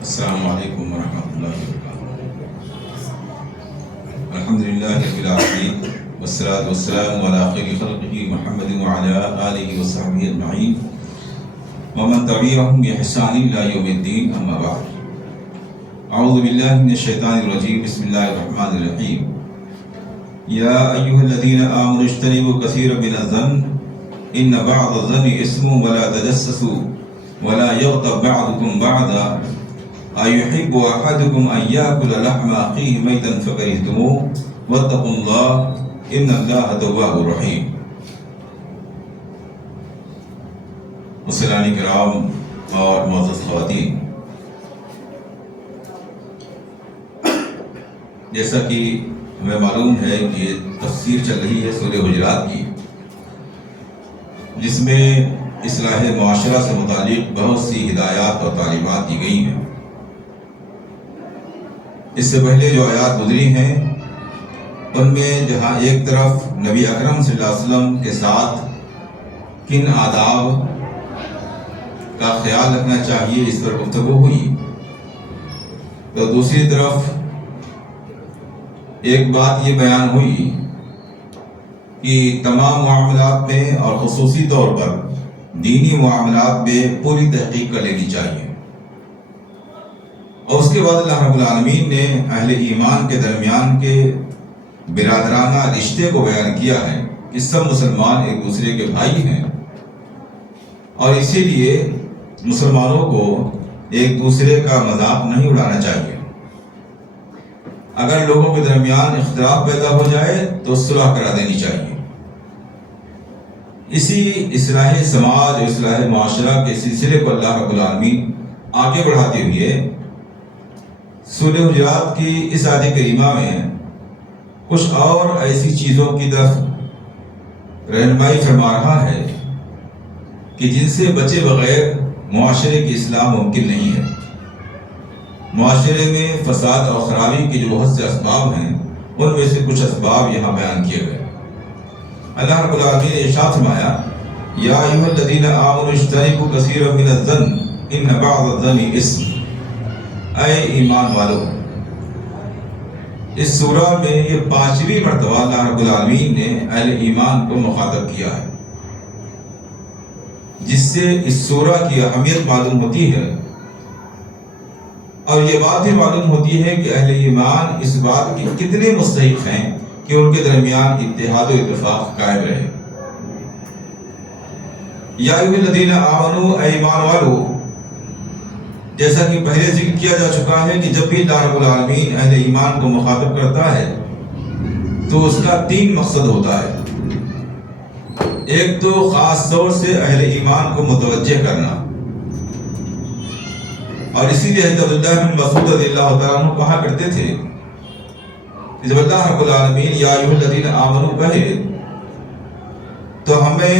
السلام علیکم ورحمۃ اللہ وبرکاتہ۔ الحمدللہ رب العالمین والصلاة والسلام علی خیر خلقہ محمد وعلی آلہ وصحبہ اجمعین ومن تبعهم بإحسان إلی یوم الدین، اما بعد۔ اعوذ باللہ من الشیطان الرجیم، بسم اللہ الرحمن الرحیم۔ یا ایھا الذین آمنوا اجتنبوا کثیرا من الظن ان بعض الظن اسم ولا تجسسوا ولا یغتب بعضکم بعضا أيحب أحدكم أن يأكل لحم أخيه ميتا فكرهتموه واتقوا الله إن الله تواب رحيم۔ مسلمان کرام اور معزز خواتین، جیسا کہ ہمیں معلوم ہے کہ تفسیر چل رہی ہے سورہ حجرات کی، جس میں اصلاح معاشرہ سے متعلق بہت سی ہدایات اور تعلیمات دی گئی ہیں۔ اس سے پہلے جو آیات گزری ہیں ان میں جہاں ایک طرف نبی اکرم صلی اللہ علیہ وسلم کے ساتھ کن آداب کا خیال رکھنا چاہیے اس پر گفتگو ہوئی، تو دوسری طرف ایک بات یہ بیان ہوئی کہ تمام معاملات میں اور خصوصی طور پر دینی معاملات میں پوری تحقیق کر لینی چاہیے۔ اور اس کے بعد اللہ رب العالمین نے اہل ایمان کے درمیان کے برادرانہ رشتے کو بیان کیا ہے کہ سب مسلمان ایک دوسرے کے بھائی ہیں، اور اسی لیے مسلمانوں کو ایک دوسرے کا مذاق نہیں اڑانا چاہیے۔ اگر لوگوں کے درمیان اختلاف پیدا ہو جائے تو صلح کرا دینی چاہیے۔ اسی اصلاح سماج اور اصلاح معاشرہ کے سلسلے کو اللہ رب العالمین آگے بڑھاتے ہوئے سورہ حجرات کی اس آیت کریمہ میں کچھ اور ایسی چیزوں کی طرف رہنمائی فرما رہا ہے کہ جن سے بچے بغیر معاشرے کی اصلاح ممکن نہیں ہے۔ معاشرے میں فساد اور خرابی کے جو بہت سے اسباب ہیں، ان میں سے کچھ اسباب یہاں بیان کیے گئے۔ اللہ رب العالمین نے ارشاد فرمایا، یا ایھا الذین آمنوا اجتنبوا کثیرا من الظن ان بعض الظن اسم۔ اے ایمان والو، اس سورہ میں یہ 5ویں مرتبہ اللہ رب العالمین نے اہل ایمان کو مخاطب کیا ہے، جس سے اس سورہ کی اہمیت معلوم ہوتی ہے، اور یہ بات بھی معلوم ہوتی ہے کہ اہل ایمان اس بات کے کتنے مستحق ہیں کہ ان کے درمیان اتحاد و اتفاق قائم رہے۔ یا ایھا الذین آمنوا، اے ایمان والو، جیسا کہ پہلے ذکر کیا جا چکا ہے کہ جب بھی اللہ رب العالمین اہل ایمان کو مخاطب کرتا ہے تو اس کا 3 مقصد ہوتا ہے۔ ایک تو خاص طور سے اہل ایمان کو متوجہ کرنا، اور اسی لیے حضرت عبداللہ بن مسعود رضی اللہ تعالیٰ عنہ کہا کرتے تھے کہ جب اللہ رب العالمین یا ایھا الذین آمنوا کہے تو ہمیں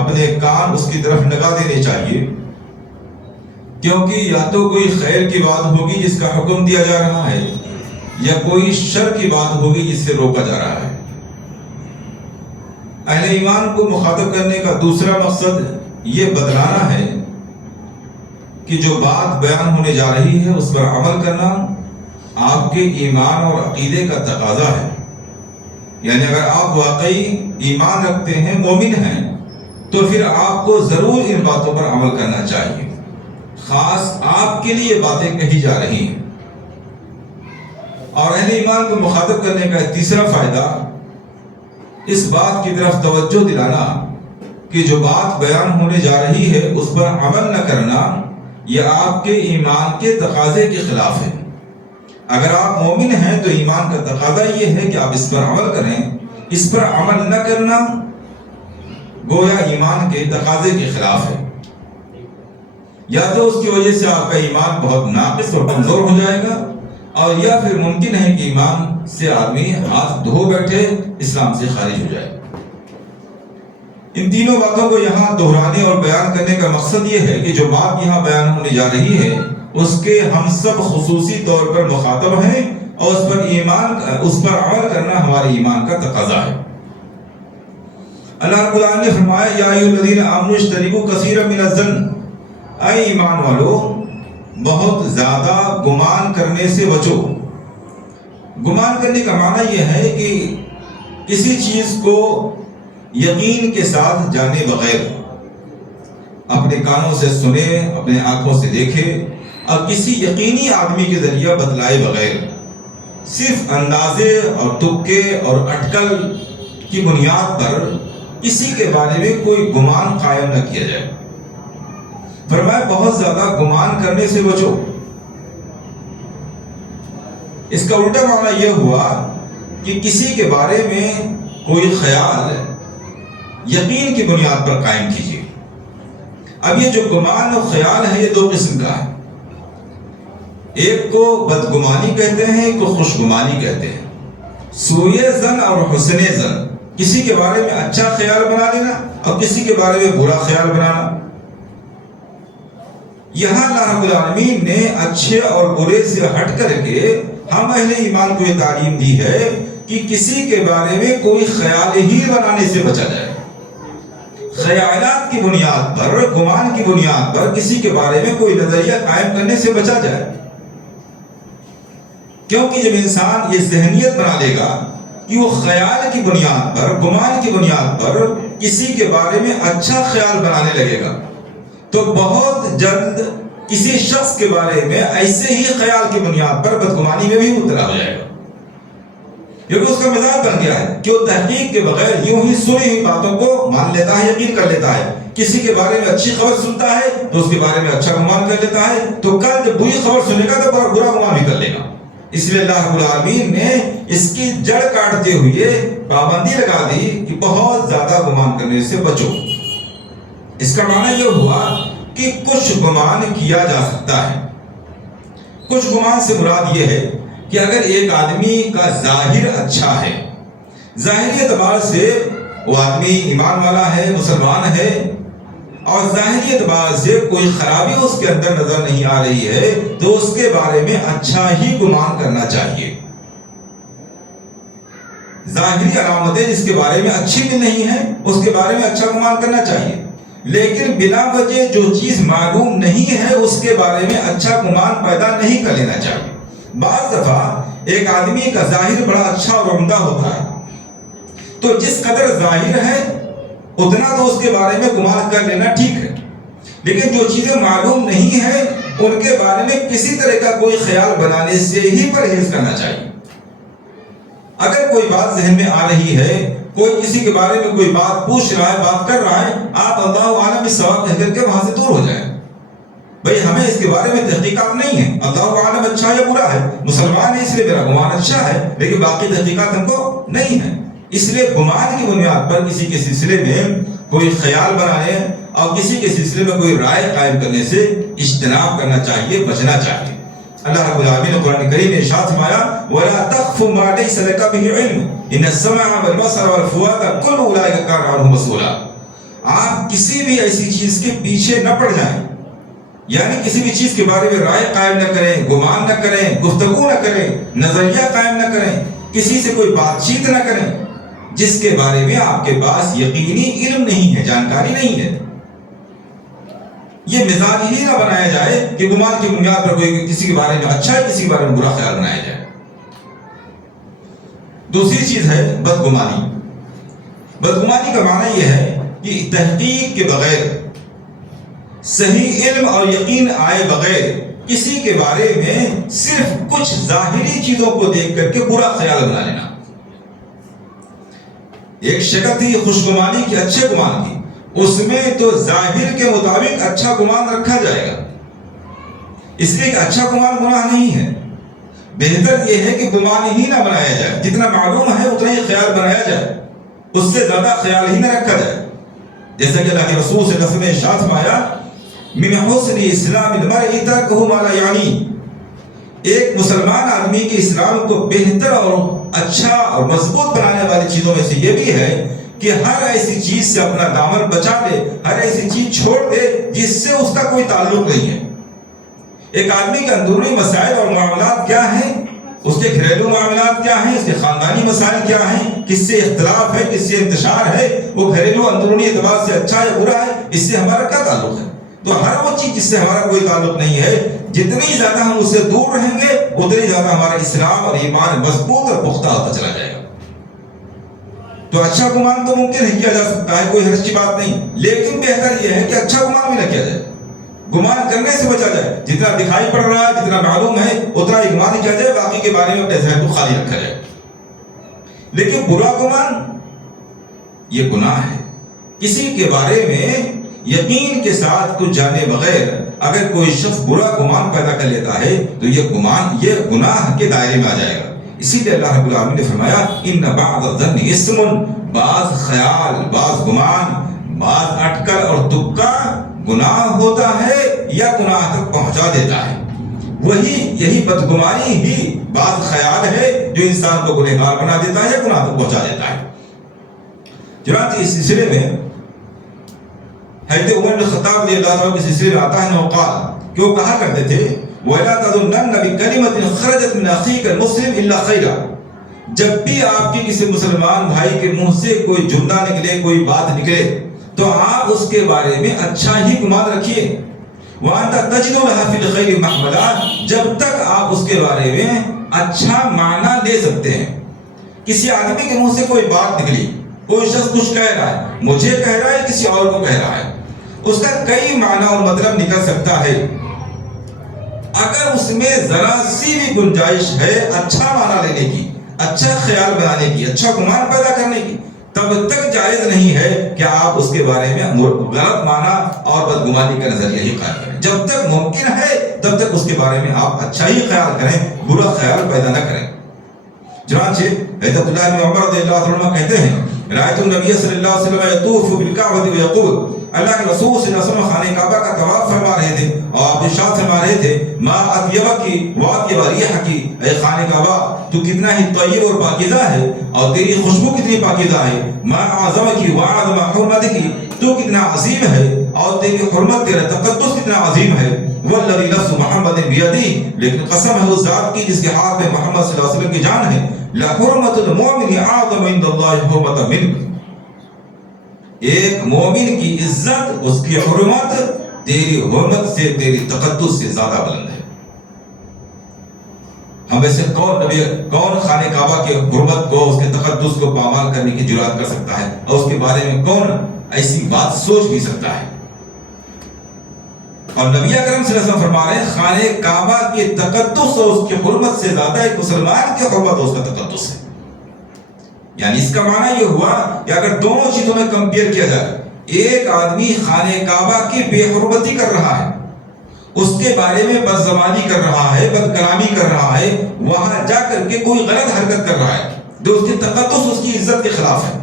اپنے کان اس کی طرف لگا دینے چاہیے، کیونکہ یا تو کوئی خیر کی بات ہوگی جس کا حکم دیا جا رہا ہے، یا کوئی شر کی بات ہوگی جس سے روکا جا رہا ہے۔ اہل ایمان کو مخاطب کرنے کا دوسرا مقصد یہ بتلانا ہے کہ جو بات بیان ہونے جا رہی ہے اس پر عمل کرنا آپ کے ایمان اور عقیدے کا تقاضا ہے۔ یعنی اگر آپ واقعی ایمان رکھتے ہیں، مومن ہیں، تو پھر آپ کو ضرور ان باتوں پر عمل کرنا چاہیے۔ خاص آپ کے لیے باتیں کہی جا رہی ہیں۔ اور اہل ایمان کو مخاطب کرنے کا تیسرا فائدہ اس بات کی طرف توجہ دلانا کہ جو بات بیان ہونے جا رہی ہے اس پر عمل نہ کرنا یہ آپ کے ایمان کے تقاضے کے خلاف ہے۔ اگر آپ مومن ہیں تو ایمان کا تقاضا یہ ہے کہ آپ اس پر عمل کریں، اس پر عمل نہ کرنا گویا ایمان کے تقاضے کے خلاف ہے۔ یا تو اس کی وجہ سے آپ کا ایمان بہت ناقص اور کمزور ہو جائے گا، اور یا پھر ممکن ہے کہ ایمان سے آدمی ہاتھ دھو بیٹھے اسلام سے خارج ہو جائے۔ ان تینوں باتوں کو یہاں دہرانے اور بیان کرنے کا مقصد یہ ہے کہ جو بات یہاں بیان ہونے جا رہی ہے اس کے ہم سب خصوصی طور پر مخاطب ہیں، اور اس پر عمل کرنا ہمارے ایمان کا تقاضا ہے۔ اللہ رب العالمین نے فرمایا، یا ایھا الذین آمنوا اجتنبوا کثیرا من الظن، اے ایمان والو، بہت زیادہ گمان کرنے سے بچو۔ گمان کرنے کا معنی یہ ہے کہ کسی چیز کو یقین کے ساتھ جانے بغیر، اپنے کانوں سے سنے، اپنے آنکھوں سے دیکھے اور کسی یقینی آدمی کے ذریعہ بتلائے بغیر صرف اندازے اور تکے اور اٹکل کی بنیاد پر کسی کے بارے میں کوئی گمان قائم نہ کیا جائے۔ فرمایا بہت زیادہ گمان کرنے سے بچو۔ اس کا الٹا معنی یہ ہوا کہ کسی کے بارے میں کوئی خیال یقین کی بنیاد پر قائم کیجیے۔ اب یہ جو گمان اور خیال ہے یہ دو قسم کا ہے، ایک کو بدگمانی کہتے ہیں، ایک کو خوش گمانی کہتے ہیں۔ سوء ظن اور حسن ظن، کسی کے بارے میں اچھا خیال بنا لینا اور کسی کے بارے میں برا خیال بنانا۔ یہاں اللہ رب العالمین نے اچھے اور برے سے ہٹ کر کے ہم اہل ایمان کو یہ تعلیم دی ہے کہ کسی کے بارے میں کوئی خیال ہی بنانے سے بچا جائے۔ خیالات کی بنیاد پر، گمان کی بنیاد پر کسی کے بارے میں کوئی نظریہ قائم کرنے سے بچا جائے، کیونکہ جب انسان یہ ذہنیت بنا لے گا کہ وہ خیال کی بنیاد پر، گمان کی بنیاد پر کسی کے بارے میں اچھا خیال بنانے لگے گا تو بہت جلد کسی شخص کے بارے میں ایسے ہی خیال کی بنیاد پر بدگمانی میں بھی مبتلا ہو جائے گا، کیونکہ اس کا مزاج بن گیا ہے کہ وہ تحقیق کے بغیر یوں ہی سنی ہوئی باتوں کو مان لیتا ہے، یقین کر لیتا ہے۔ کسی کے بارے میں اچھی خبر سنتا ہے تو اس کے بارے میں اچھا گمان کر لیتا ہے، تو کل جب بری خبر سنے گا تو برا گمان بھی کر لے گا۔ اس لیے اللہ رب العالمین نے اس کی جڑ کاٹتے ہوئے پابندی لگا دی کہ بہت زیادہ گمان کرنے سے بچو۔ اس کا معنی یہ ہوا کہ کچھ گمان کیا جا سکتا ہے۔ کچھ گمان سے مراد یہ ہے کہ اگر ایک آدمی کا ظاہر اچھا ہے، ظاہری اعتبار سے وہ آدمی ایمان والا ہے، مسلمان ہے، اور ظاہری اعتبار سے کوئی خرابی اس کے اندر نظر نہیں آ رہی ہے، تو اس کے بارے میں اچھا ہی گمان کرنا چاہیے۔ ظاہری علامتیں جس کے بارے میں اچھی بھی نہیں ہیں اس کے بارے میں اچھا گمان کرنا چاہیے، لیکن بلا وجہ جو چیز معلوم نہیں ہے اس کے بارے میں اچھا گمان پیدا نہیں کر لینا چاہیے۔ بعض دفعہ ایک آدمی کا ظاہر بڑا اچھا اور عمدہ ہوتا ہے، تو جس قدر ظاہر ہے اتنا تو اس کے بارے میں گمان کر لینا ٹھیک ہے، لیکن جو چیزیں معلوم نہیں ہیں ان کے بارے میں کسی طرح کا کوئی خیال بنانے سے ہی پرہیز کرنا چاہیے۔ اگر کوئی بات ذہن میں آ رہی ہے، کوئی کسی کے بارے میں کوئی بات پوچھ رہا ہے، بات کر رہا ہے، آپ اللہ عالم بالصواب کہہ کر کے وہاں سے دور ہو جائیں۔ بھئی ہمیں اس کے بارے میں تحقیقات نہیں ہے، اللہ عالم اچھا یا برا ہے، مسلمان ہے اس لیے میرا گمان اچھا ہے، لیکن باقی تحقیقات ہم کو نہیں ہے۔ اس لیے گمان کی بنیاد پر کسی کے سلسلے میں کوئی خیال بنانے اور کسی کے سلسلے میں کوئی رائے قائم کرنے سے اجتناب کرنا چاہیے، بچنا چاہیے۔ اللہ رب العالمین نے قرآن کریم میں ارشاد فرمایا وَلَا تَقْفُ مَا لَيْسَ لَكَ بِهِ عِلْمٌ إِنَّ السَّمْعَ وَالْبَصَرَ وَالْفُؤَادَ كُلُّ أُولَٰئِكَ كَانَ عَنْهُ مسؤولا۔ آپ کسی بھی ایسی چیز کے پیچھے نہ پڑ جائیں، یعنی کسی بھی چیز کے بارے میں رائے قائم نہ کریں، گمان نہ کریں، گفتگو نہ کریں، نظریہ قائم نہ کریں، کسی سے کوئی بات چیت نہ کریں جس کے بارے میں آپ کے پاس یقینی علم نہیں ہے، جانکاری نہیں ہے۔ یہ مزاج ہی نہ بنایا جائے کہ گمان کی بنیاد پر کوئی کسی کے بارے میں اچھا ہے، کسی کے بارے میں برا خیال بنایا جائے۔ دوسری چیز ہے بدگمانی۔ بدگمانی کا معنی یہ ہے کہ تحقیق کے بغیر، صحیح علم اور یقین آئے بغیر کسی کے بارے میں صرف کچھ ظاہری چیزوں کو دیکھ کر کے برا خیال بنا لینا۔ ایک شکل تھی خوشگمانی کی، اچھے گمان کی، اس میں تو ظاہر کے مطابق اچھا گمان رکھا جائے گا، اس لیے کہ اچھا گمان گناہ نہیں ہے۔ بہتر یہ ہے کہ گمان ہی نہ بنایا جائے، جتنا معلوم ہے اتنا ہی خیال بنایا جائے، اس سے زیادہ خیال ہی نہ رکھا جائے۔ جیسا کہ اللہ کے رسول صلی اللہ علیہ وسلم نے ارشاد فرمایا من حسن اسلام المرء ترکہ ما لا یعنی، ایک مسلمان آدمی کے اسلام کو بہتر اور اچھا اور مضبوط بنانے والی چیزوں میں سے یہ بھی ہے کہ ہر ایسی چیز سے اپنا دامن بچا لے، ہر ایسی چیز چھوڑ دے جس سے اس کا کوئی تعلق نہیں ہے۔ ایک آدمی کے اندرونی مسائل اور معاملات کیا ہیں، اس کے گھریلو معاملات کیا ہیں، اس کے خاندانی مسائل کیا ہیں، کس سے اختلاف ہے، کس سے انتشار ہے، وہ گھریلو اندرونی اعتبار سے اچھا یا برا ہے، اس سے ہمارا کیا تعلق ہے؟ تو ہر وہ چیز جس سے ہمارا کوئی تعلق نہیں ہے، جتنی زیادہ ہم اس سے دور رہیں گے اتنی زیادہ ہمارا اسلام اور ایمان مضبوط اور پختہ ہوتا چلا جائے گا۔ تو اچھا گمان تو ممکن ہے کیا جا سکتا ہے، کوئی حرج کی بات نہیں، لیکن بہتر یہ ہے کہ اچھا گمان بھی نہ کیا جائے، گمان کرنے سے بچا جائے۔ جتنا دکھائی پڑ رہا ہے، جتنا معلوم ہے، اتنا ہی گمان کیا جائے، باقی کے بارے میں اپنے ذہن کو خالی رکھا جائے۔ لیکن برا گمان یہ گناہ ہے۔ کسی کے بارے میں یقین کے ساتھ کچھ جانے بغیر اگر کوئی شخص برا گمان پیدا کر لیتا ہے تو یہ گمان یہ گناہ کے دائرے میں آ جائے گا۔ اسی لیے اللہ رب العالمین نے فرمایا ان بعض الظن اسم، بعض خیال، بعض گمان، بعض اٹکل اور تکا گناہ ہوتا ہے یا گناہ تک پہنچا دیتا ہے۔ یہی بدگمانی ہی بعض خیال ہے جو انسان کو گنہگار بنا دیتا ہے یا گناہ تک پہنچا دیتا ہے۔ چنانچہ اس سلسلے میں حضرت عمر بن خطاب رضی اللہ عنہ کے سلسلے میں آتا ہے نہ قال کہ وہ کہا کرتے تھے وَلَا تَظُنَّنَّ بِكَلِمَةٍ خَرَجَتْ مِنْ أَخِيكَ الْمُسْلِمِ إِلَّا خَيْرًا، جب بھی آپ کے کسی مسلمان بھائی کے منہ سے کوئی جملہ نکلے، کوئی بات نکلے تو آپ اس کے بارے میں اچھا ہی گمان رکھیے۔ وَأَنْتَ تَجِدُ لَهَا فِي الْخَيْرِ مَحْمَلًا، جب تک آپ اس کے بارے میں اچھا معنی لے سکتے ہیں۔ کسی آدمی کے منہ سے کوئی بات نکلی، کوئی شخص کچھ کہہ رہا ہے، مجھے کہہ رہا ہے، کسی اور کو کہہ رہا ہے، اس کا کئی معنی اور مطلب نکل سکتا ہے۔ اگر اس میں ذرا سی بھی گنجائش ہے اچھا معنی لینے کی، اچھا خیال بنانے کی، اچھا گمان پیدا کرنے کی، تب تک جائز نہیں ہے کہ آپ اس کے بارے میں غلط معنی اور بدگمانی کا نظریہ ہی قائم کریں۔ جب تک ممکن ہے تب تک اس کے بارے میں آپ اچھا ہی خیال کریں، برا خیال پیدا نہ کریں۔ چنانچہ حضرت عبداللہ بن عمر رضی اللہ عنہ کہتے ہیں رأیت النبی صلی اللہ علیہ وسلم یطوف بالکعبۃ ویقول، اللہ کے رسول صلی اللہ علیہ وسلم خانہ کعبہ کا طواف فرما رہے تھے اور آپ ارشاد فرما رہے تھے ما اطیبک واطیب ریحک، اے خانہ کعبہ تو کتنا ہی طیب اور پاکیزہ ہے اور تیری خوشبو کتنی پاکیزہ ہے، ما اعظمک واعظم حرمتک، تو کتنا عظیم ہے اور تیری حرمت، تیرا تقدس کتنا عظیم ہے، والذی نفس محمد بیدی، لیکن قسم ہے اس ذات کی جس کے ہاتھ میں محمد صلی اللہ علیہ وسلم کی جان ہے، لحرمت المؤمن اعظم عند اللہ حرمت منک، ایک مومن کی عزت، اس کی حرمت تیری حرمت سے، تیری تقدس سے زیادہ بلند ہے۔ ہم ویسے کون خانہ کعبہ کے حرمت کو، اس کے تقدس کو پامال کرنے کی جرات کر سکتا ہے، اور اس کے بارے میں کون ایسی بات سوچ بھی سکتا ہے؟ اور نبی اکرم صلی اللہ علیہ وسلم فرما رہے ہیں خانہ کعبہ کے تقدس اور اس کی حرمت سے زیادہ ایک مسلمان کی حرمت اور اس کا تقدس ہے۔ یعنی اس کا معنی یہ ہوا کہ اگر دونوں چیزوں میں کمپیئر کیا جائے، ایک آدمی خانہ کعبہ کی بے حرمتی کر رہا ہے، اس کے بارے میں بدزبانی کر رہا ہے، بد کلامی کر رہا ہے، وہاں جا کر کے کوئی غلط حرکت کر رہا ہے جو اس کی تقدس، اس کی عزت کے خلاف ہے،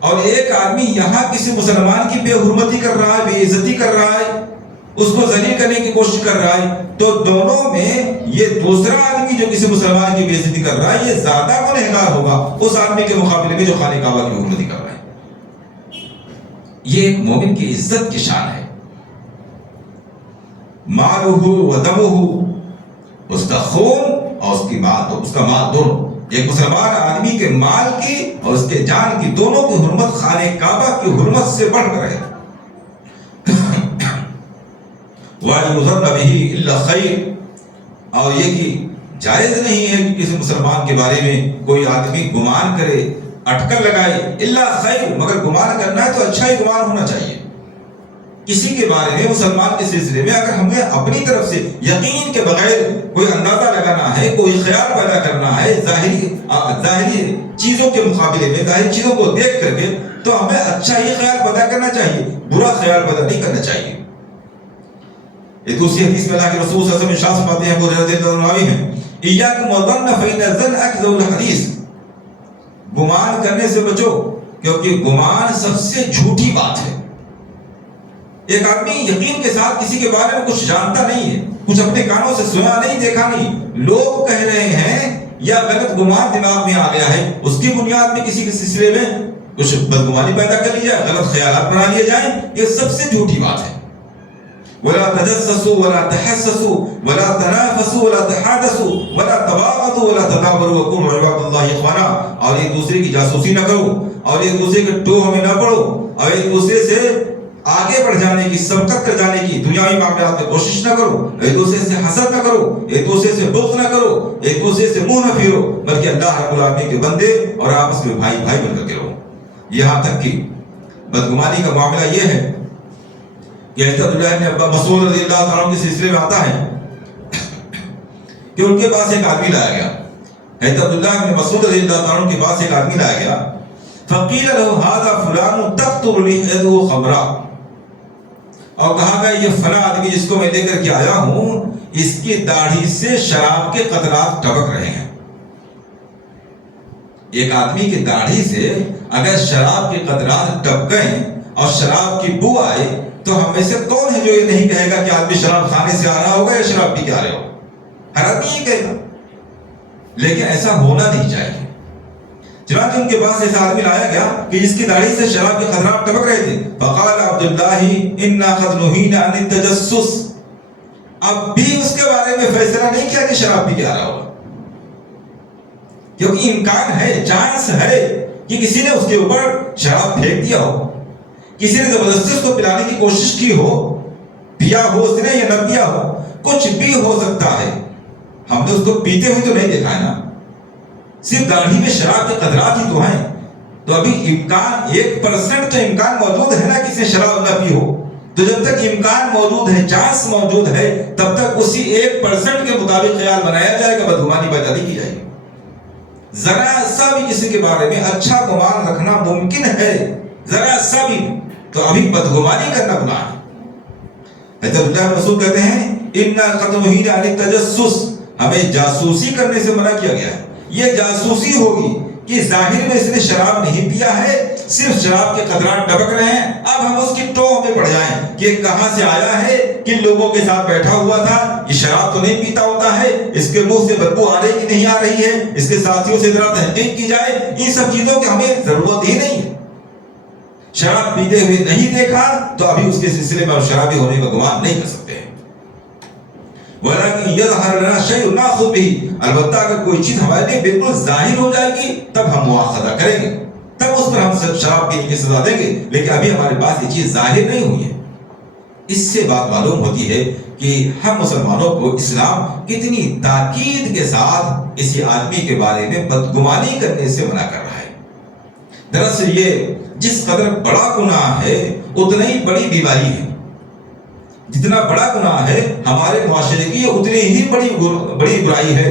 اور ایک آدمی یہاں کسی مسلمان کی بے حرمتی کر رہا ہے، بے عزتی کر رہا ہے، اس کو ذلیل کرنے کی کوشش کر رہا ہے، تو دونوں میں یہ دوسرا آدمی جو کسی مسلمان کی بے عزتی کر رہا ہے یہ زیادہ گنہگار ہوگا اس آدمی کے مقابلے میں جو خانہ کعبہ کی حرمتی کر رہا ہے۔ یہ ایک مومن کی عزت کی شان ہے۔ مالہ و دمہ، اس کا خون اور اس کا مال دونوں، ایک مسلمان آدمی کے مال کی اور اس کے جان کی، دونوں کی حرمت خانہ کعبہ کی حرمت سے بڑھ کر ہے۔ وَيُظَنَّ بِهِ إِلَّا خَيْرٌ، اور یہ کہ جائز نہیں ہے کہ کسی مسلمان کے بارے میں کوئی آدمی گمان کرے، اٹکل لگائے، الا خیر، مگر گمان کرنا ہے تو اچھا ہی گمان ہونا چاہیے۔ کسی کے بارے میں مسلمان کے سلسلے میں اگر ہمیں اپنی طرف سے یقین کے بغیر کوئی اندازہ لگانا ہے، کوئی خیال پیدا کرنا ہے ظاہری چیزوں کے مقابلے میں، ظاہری چیزوں کو دیکھ کر کے، تو ہمیں اچھا ہی خیال پیدا کرنا چاہیے، برا خیال پیدا نہیں کرنا چاہیے۔ ایک دوسری حدیث میں اللہ کے رسول صلی اللہ علیہ وسلم ارشاد فرماتے ہیں، ابو ہریرہ رضی اللہ عنہ ہیں، ایاکم والظن فإن الظن اکذب الحدیث، گمان کرنے سے بچو کیونکہ گمان سب سے جھوٹی بات ہے۔ ایک آدمی یقین کے ساتھ کسی کے بارے میں کچھ جانتا نہیں ہے، کچھ اپنے کانوں سے سنا نہیں، دیکھا نہیں، لوگ کہہ رہے ہیں یا غلط گمان دماغ میں آ گیا ہے، اس کی بنیاد میں کسی کے سلسلے میں کچھ بدگمانی پیدا کر لی جائے، غلط خیالات بنا لیے جائیں، یہ سب سے جھوٹی بات ہے۔ ولا تجسسوا ولا تحسسوا ولا تنافسوا ولا تحادثوا ولا تباغضوا ولا تدابروا وكونوا عباد الله اخوانا، اور ایک دوسرے کی جاسوسی نہ کرو اور ایک دوسرے کے ٹوہ میں نہ پڑو اور ایک دوسرے سے آگے بڑھ جانے کی، سبقت کر جانے کی دنیاوی معاملات میں کوشش نہ کرو، ایک دوسرے سے حسد نہ کرو، ایک دوسرے سے بغض نہ کرو، ایک دوسرے سے منہ نہ پھیرو، بلکہ اللہ رب العالمین کے بندے اور آپس میں بھائی بھائی بن کر کے رہو۔ یہاں تک کہ بدگمانی کا معاملہ یہ ہے کہ حضرت عبداللہ بن مسعود رضی اللہ تعالیٰ کے سلسلے میں آتا ہے کہ ان کے پاس ایک آدمی لایا گیا، حضرت عبداللہ بن مسعود رضی اللہ تعالیٰ کے پاس ایک آدمی لایا گیا، فقیل له هذا فلان تقطر لحيته خمرا، اور کہا گیا یہ فلاں آدمی جس کو میں لے کر کے آیا ہوں، اس کی داڑھی سے شراب کے قطرات ٹپک رہے ہیں۔ ایک آدمی کی داڑھی سے اگر شراب کے قطرات ٹپکیں اور شراب کی بو آئے تو ہم میں سے کون ہے جو یہ نہیں کہے گا کہ آدمی شراب کھانے سے آ رہا ہوگا یا شراب پی کے آ رہے ہو؟ ہر آدمی یہ کہے گا، لیکن ایسا ہونا نہیں چاہیے۔ چنانچہ ان کے پاس ایسا آدمی لایا گیا کہ جس کی داڑھی سے شراب کے قطرات ٹپک رہے تھے، فقال عبداللہ انا قد نہینا عن التجسس، اب بھی اس کے بارے میں فیصلہ نہیں کیا کہ شراب پی کے آ رہا ہوگا، کیونکہ امکان ہے، چانس ہے کہ کسی نے اس کے اوپر شراب پھینک دیا ہو، کسی نے زبردستی اس کو پلانے کی کوشش کی ہو، پیا ہو اس نے یا نہ پیا ہو، کچھ بھی ہو سکتا ہے۔ ہم نے اس کو پیتے ہوئے تو نہیں دیکھا ہے نا، صرف داڑھی میں شراب کے قطرات ہی تو ہیں، تو ابھی امکان 1% تو امکان موجود ہے نا کسی نے شراب نہ پی ہو، تو جب تک امکان موجود ہے، چانس موجود ہے، تب تک اسی 1% کے مطابق خیال بنایا جائے گا، بدگمانی پیدا نہیں کی جائے گی۔ ذرا سا بھی کسی کے بارے میں اچھا گمان رکھنا ممکن ہے، ذرا سا بھی، تو ابھی بدگمانی کرنا گناہ ہے۔ حضرت عبداللہ بن مسعود کہتے ہیں انا قد نہینا عن التجسس، ہمیں جاسوسی کرنے سے منع کیا گیا ہے۔ یہ جاسوسی ہوگی کہ ظاہر میں اس نے شراب نہیں پیا ہے، صرف شراب کے قطرات ٹپک رہے ہیں، اب ہم اس کی ٹوہ میں پڑ جائیں کہ کہاں سے آیا ہے، کن لوگوں کے ساتھ بیٹھا ہوا تھا، یہ شراب تو نہیں پیتا ہوتا ہے، اس کے منہ سے بدبو آ رہی کہ نہیں آ رہی ہے، اس کے ساتھیوں سے ذرا تحقیق کی جائے۔ ان سب چیزوں کی ہمیں ضرورت ہی نہیں ہے۔ شراب پیتے ہوئے نہیں دیکھا تو ابھی اس کے سلسلے میں ہم شرابی ہونے کا گمان نہیں کر سکتے ہیں۔ وَلَكِنْ يَظْهَرْ لَنَا شَيْءٌ نَأْخُذْ بِهِ، البتہ اگر کوئی چیز ہمارے لیے بالکل ظاہر ہو جائے گی تب ہم مواخذہ کریں گے، تب اس پر ہم شراب پینے کی سزا دیں گے، لیکن ابھی ہمارے پاس یہ چیز ظاہر نہیں ہوئی ہے۔ اس سے بات معلوم ہوتی ہے کہ ہم مسلمانوں کو اسلام کتنی تاکید کے ساتھ اسی آدمی کے بارے میں بدگمانی کرنے سے منع کر رہا ہے۔ دراصل یہ جس قدر بڑا گناہ ہے اتنا ہی بڑی بیماری ہے، جتنا بڑا گناہ ہے ہمارے معاشرے کی اتنی ہی بڑی برائی ہے۔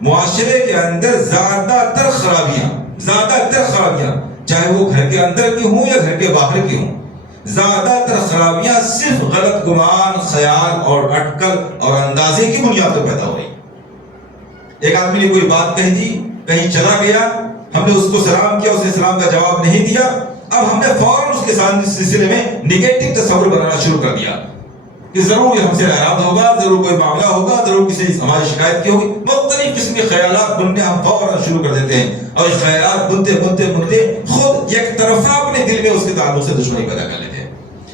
معاشرے کے اندر زیادہ تر خرابیاں چاہے وہ گھر کے اندر کی ہوں یا گھر کے باہر کی ہوں، زیادہ تر خرابیاں صرف غلط گمان، خیال اور اٹکل اور اندازے کی بنیاد پر پیدا ہو رہی۔ ایک آدمی نے کوئی بات کہہ دی، کہیں چلا گیا، ہم نے اس کو سلام کیا، اس نے سلام کا جواب نہیں دیا، اب ہم نے فوراً اس کے ساتھ سلسلے میں نگیٹو تصور بنانا شروع کر دیا کہ ضرور یہ ہم سے ناراض ہوگا، ضرور کوئی معاملہ ہوگا، ضرور کسی ہماری شکایت کی ہوگی۔ مختلف قسم کے خیالات بننے ہم فوراً شروع کر دیتے ہیں، اور یہ خیالات بنتے خود یک طرفہ اپنے دل میں اس کے تعلق سے دشمنی پیدا کر لیتے ہیں۔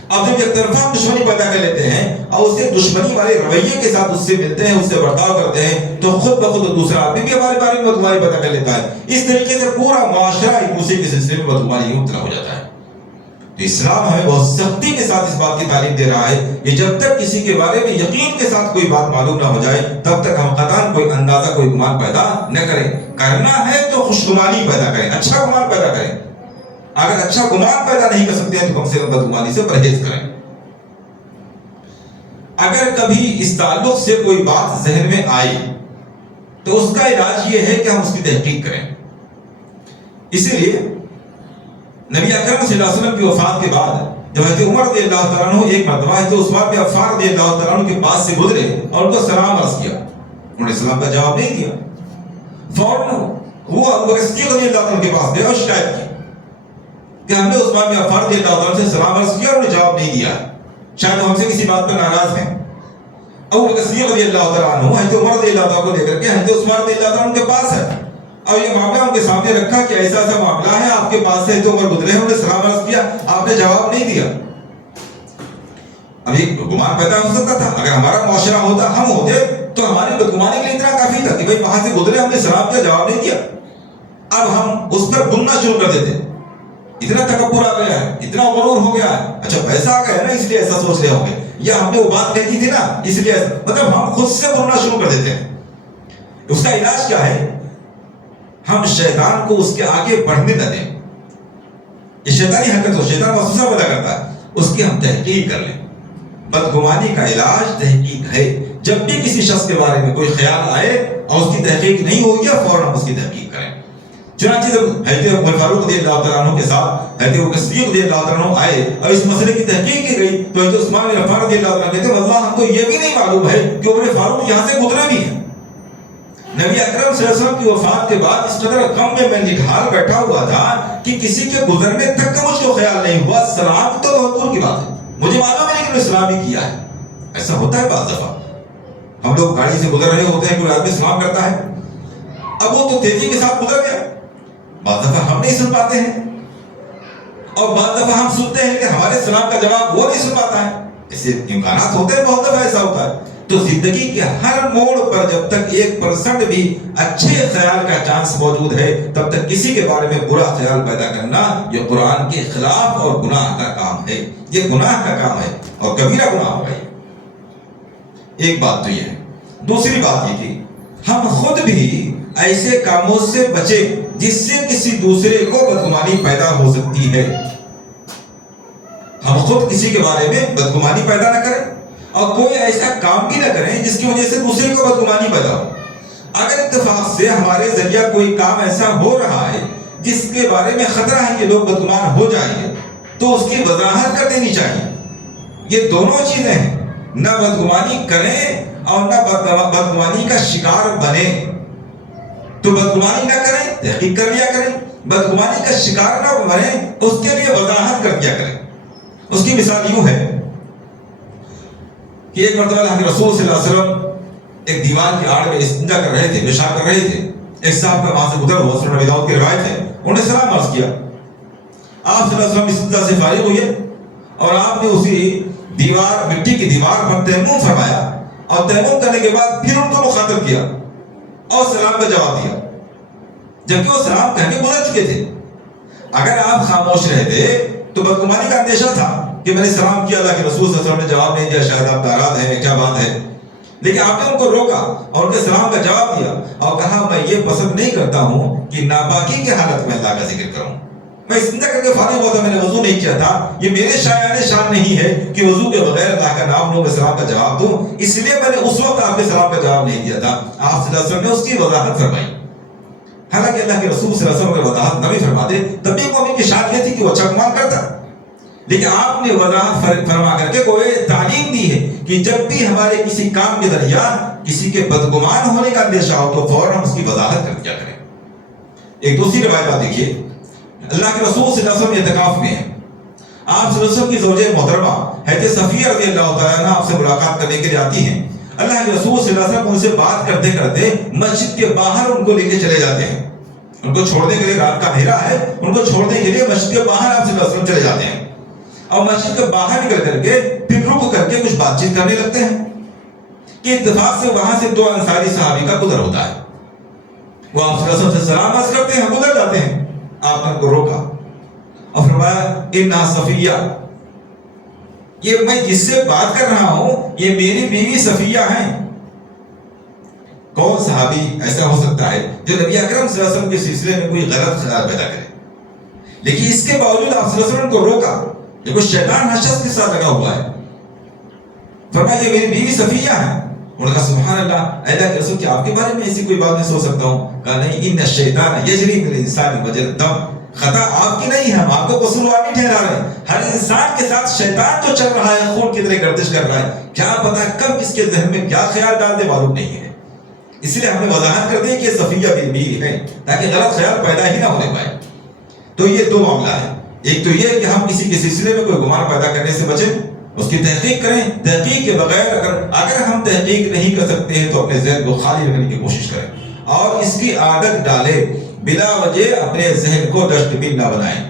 اب جب یک طرفہ ہم دشمنی پیدا کر لیتے ہیں اور اس سے دشمنی والے رویے کے ساتھ اس سے ملتے ہیں، اس سے برتاؤ کرتے ہیں، تو خود بخود دوسرا آدمی بھی ہمارے بارے میں بدگمانی پیدا کر لیتا ہے۔ اس طریقے سے پورا معاشرہ ایک دوسرے کے سلسلے میں بدگمانی مبتلا ہو جاتا ہے۔ تو اسلام ہمیں بہت سختی کے ساتھ اس بات کی تعلیم دے رہا ہے کہ جب تک کسی کے بارے میں یقین کے ساتھ کوئی بات معلوم نہ ہو جائے تب تک ہم قطعاً کوئی اندازہ، کوئی گمان پیدا نہ کریں۔ کرنا ہے تو خوشگمانی پیدا کریں، اچھا گمان پیدا کریں۔ اگر اچھا گمان پیدا نہیں کر سکتے ہیں تو کم سے کم بدگمانی سے پرہیز کریں۔ اگر کبھی اس تعلق سے کوئی بات ذہن میں آئی تو اس کا علاج یہ ہے کہ ہم اس کی تحقیق کریں۔ اسی لیے نبی اکرم صلی اللہ علیہ وسلم کی وفات کے بعد جب حضرت عمر رضی اللہ تعالیٰ عنہ ایک مرتبہ حضرت عثمان بن عفان رضی اللہ تعالیٰ عنہ کے پاس سے گزرے اور ان کو سلام عرض کیا، انہوں نے سلام کا جواب نہیں دیا، فوراً وہ ابو بکر صدیق رضی اللہ تعالیٰ عنہ کے پاس گئے اور شکایت کی کہ ہم نے عثمان بن عفان رضی اللہ تعالیٰ عنہ سے سلام عرض کیا، انہوں نے جواب نہیں دیا، شاید وہ ہم سے کسی بات پر ناراض ہیں۔ ابو بکر صدیق رضی اللہ تعالیٰ عنہ حضرت عمر رضی اللہ تعالیٰ کو لے کر کے حضرت عثمان رضی اللہ تعالیٰ عنہ کے پاس ہے اور یہ معاملہ ان کے سامنے رکھا کہ ایسا ایسا معاملہ ہے، آپ کے پاس سے تو عمر گزرے ہیں، انہوں نے سلام عرض کیا، آپ نے جواب نہیں دیا۔ اب یہ گمان پیدا ہو سکتا تھا، اگر ہمارا معاشرہ ہوتا، ہم ہوتے تو ہماری بدگمانی کے لیے اتنا کافی تھا کہ بھائی وہاں سے گزرے، ہم نے سلام کیا، جواب نہیں دیا، اب ہم اس پر بننا شروع کر دیتے، اتنا تکبر آ گیا ہے, اتنا غرور ہو گیا ہے. اچھا پیسہ آ گیا نا اس لیے ایسا سوچ رہے ہوں گے, یا ہم نے وہ بات کہی تھی نا اس لیے مطلب ہم خود سے بولنا شروع کر دیتے ہیں. اس کا علاج کیا ہے؟ ہم شیطان کو اس کے آگے بڑھنے نہ دیں. یہ شیطانی حرکت ہو, شیطان وسوسہ پیدا کرتا ہے, اس کی ہم تحقیق کر لیں. بدگمانی کا علاج تحقیق ہے. جب بھی کسی شخص کے بارے میں کوئی خیال آئے اور اس کی تحقیق نہیں ہوگی, فوراً ہم اس کی تحقیق کریں. چنانچہ جب حضرت عمر فاروق رضی اللہ تعالیٰ عنہ کے ساتھ حضرت ابوبکر صدیق رضی اللہ تعالیٰ عنہ آئے اور اس مسئلے کی تحقیق کی گئی, تو حضرت عثمان بن عفان رضی اللہ تعالیٰ عنہ کہتے ہیں واللہ ہم کو یہ بھی نہیں معلوم ہے کہ عمر فاروق یہاں سے گزرے بھی ہیں. نبی اکرم صلی اللہ علیہ وسلم کی وفات کے بعد اس قدر غم میں نڈھال بیٹھا ہوا تھا کہ کسی کے گزرنے تک کا مجھ کو خیال نہیں ہوا. سلام تو بہت دور کی بات ہے, مجھے معلوم ہے کہ اسلام ہی کیا ہے. ایسا ہوتا ہے بعض دفعہ, ہم لوگ گاڑی سے گزر رہے ہوتے ہیں, کوئی آدمی سلام کرتا ہے, اب وہ تو تیزی کے ساتھ گزر گیا. بعض دفعہ ہم نہیں سن پاتے ہیں, اور بعض دفعہ ہم سنتے ہیں کہ ہمارے سلام کا جواب وہ نہیں سن پاتا ہے. ایسے امکانات ہوتے ہیں, بہت دفعہ ایسا ہوتا ہے. تو زندگی کے ہر موڑ پر جب تک 1% بھی اچھے خیال کا چانس موجود ہے, تب تک کسی کے بارے میں برا خیال پیدا کرنا یہ قرآن کے خلاف اور گناہ کا کام ہے. یہ گناہ کا کام ہے اور کبیرہ گناہ ہوگا. ایک بات تو یہ ہے. دوسری بات یہ کہ ہم خود بھی ایسے کاموں سے بچیں جس سے کسی دوسرے کو بدگمانی پیدا ہو سکتی ہے. ہم خود کسی کے بارے میں بدگمانی پیدا نہ کریں اور کوئی ایسا کام بھی نہ کریں جس کی وجہ سے دوسرے کو بدگمانی پیدا ہو. اگر اتفاق سے ہمارے ذریعہ کوئی کام ایسا ہو رہا ہے جس کے بارے میں خطرہ ہے کہ لوگ بدگمان ہو جائیں گے, تو اس کی وضاحت کر دینی چاہیے. یہ دونوں چیزیں ہیں, نہ بدگمانی کریں اور نہ بدگمانی کا شکار بنے. تو بدگمانی نہ کریں, تحقیق کر لیا کریں. بدگمانی کا شکار نہ بنے, اس کے لیے وضاحت کر دیا کریں. اس کی مثال یوں ہے کہ ایک مرتبہ اللہ کے رسول صلی اللہ علیہ وسلم ایک دیوار کی آڑ میں استنجا کر رہے تھے, پیشاب کر رہے تھے. ایک صاحب کا وہاں سے گزر ہوا, سنن ابی داؤد کی روایت ہے, انہوں نے سلام عرض کیا. آپ صلی اللہ علیہ وسلم استنجا سے فارغ ہوئے اور آپ نے اسی دیوار, مٹی کی دیوار پر تیمم فرمایا اور تیمم کرنے کے بعد پھر ان کو مخاطب کیا اور سلام کا جواب دیا, جبکہ وہ سلام کہہ کے گزر چکے تھے. اگر آپ خاموش رہتے تو بدگمانی کا اندیشہ تھا کہ میں نے سلام کیا, اللہ کے رسول صلی اللہ علیہ وسلم نے جواب نہیں دیا, شاید آپ ناراض ہیں, کیا بات ہے. لیکن آپ نے ان کو روکا اور ان کے سلام کا جواب دیا اور کہا میں یہ پسند نہیں کرتا ہوں کہ ناپاکی کی حالت میں اللہ کا ذکر کروں. میں استنجا کر کے فارغ ہوا تھا, میں نے وضو نہیں کیا تھا. یہ میرے شایان شان نہیں ہے کہ وضو کے بغیر اللہ کا نام لوں, میں سلام کا جواب دوں. اس لیے میں نے اس وقت آپ کے سلام کا جواب نہیں دیا تھا. آپ صلی اللہ علیہ وسلم نے اس کی وضاحت فرمائی. حالانکہ اللہ کے رسول صلی اللہ علیہ وسلم وضاحت نہ بھی فرماتے تب بھی مومن کی شان یہ تھی کہ وہ اچھا گمان کرتا, لیکن آپ نے وضاحت فرما کر کے کوئی تعلیم دی ہے کہ جب بھی ہمارے کسی کام کے ذریعہ کسی کے بدگمان ہونے کا اندیشہ ہو تو فوراً ہم اس کی وضاحت کر دیا کریں. ایک دوسری روایت آپ دیکھیے, اللہ کے رسول صلی اللہ علیہ وسلم اعتکاف میں ہیں. آپ صلی اللہ علیہ وسلم کی زوجہ محترمہ حضرت صفیہ رضی اللہ تعالیٰ عنہا آپ سے ملاقات کرنے کے لیے آتی ہیں. اللہ کے رسول صلی اللہ علیہ وسلم ان سے بات کرتے کرتے مسجد کے باہر ان کو لے کے چلے جاتے ہیں. ان کو چھوڑنے کے لیے, رات کا اندھیرا ہے, ان کو چھوڑنے کے لیے مسجد کے باہر آپ صلی اللہ علیہ وسلم چلے جاتے ہیں اور مسجد کے باہر نکل کر کے پھر رک کر کے کچھ بات چیت کرنے لگتے ہیں کہ اتفاق سے وہاں سے 2 انصاری صحابی کا گزر ہوتا ہے. وہ آپ صلی اللہ علیہ وسلم سے سلام عرض کرتے ہیں, گزر جاتے ہیں. آپ نے ان کو روکا اور فرمایا انہا صفیہ, یہ میں جس سے بات کر رہا ہوں یہ میری بیوی صفیہ ہیں. کون صحابی ایسا ہو سکتا ہے جو نبی اکرم صلی اللہ علیہ وسلم کے سلسلے میں کوئی غلط خیال پیدا کرے؟ لیکن اس کے باوجود آپ صلی اللہ علیہ وسلم کو روکا. یہ کوئی شیطان ہر شخص کے ساتھ لگا ہوا ہے. فرمایا یہ میری بیوی صفیہ ہیں. انہوں نے کہا سبحان اللہ, اللہ کے رسول کہ آپ کے بارے میں ایسی کوئی بات نہیں سوچ سکتا ہوں. کہا نہیں, ان الشیطان یجری من الانسان مجرى الدم, خطا آپ کی نہیں ہے, ہم آپ کو قصوروار نہیں ٹھہرا رہے. ہر انسان کے ساتھ شیطان جو چل رہا ہے, خون کی طرح گردش کر رہا ہے, کیا پتا کب کس کے ذہن میں کیا خیال ڈال دے معلوم نہیں ہے. اس لیے ہم نے وضاحت کر دی کہ صفیہ بن بیوی ہے تاکہ غلط خیال پیدا ہی نہ ہونے پائے. تو یہ 2 معاملہ ہے. ایک تو یہ کہ ہم کسی کے سلسلے میں کوئی گمان پیدا کرنے سے بچیں, اس کی تحقیق کریں. تحقیق کے بغیر اگر ہم تحقیق نہیں کر سکتے ہیں تو اپنے ذہن کو خالی رکھنے کی کوشش کریں اور اس کی عادت ڈالیں. بلا وجہ اپنے ذہن کو ڈسٹ بن نہ بنائیں.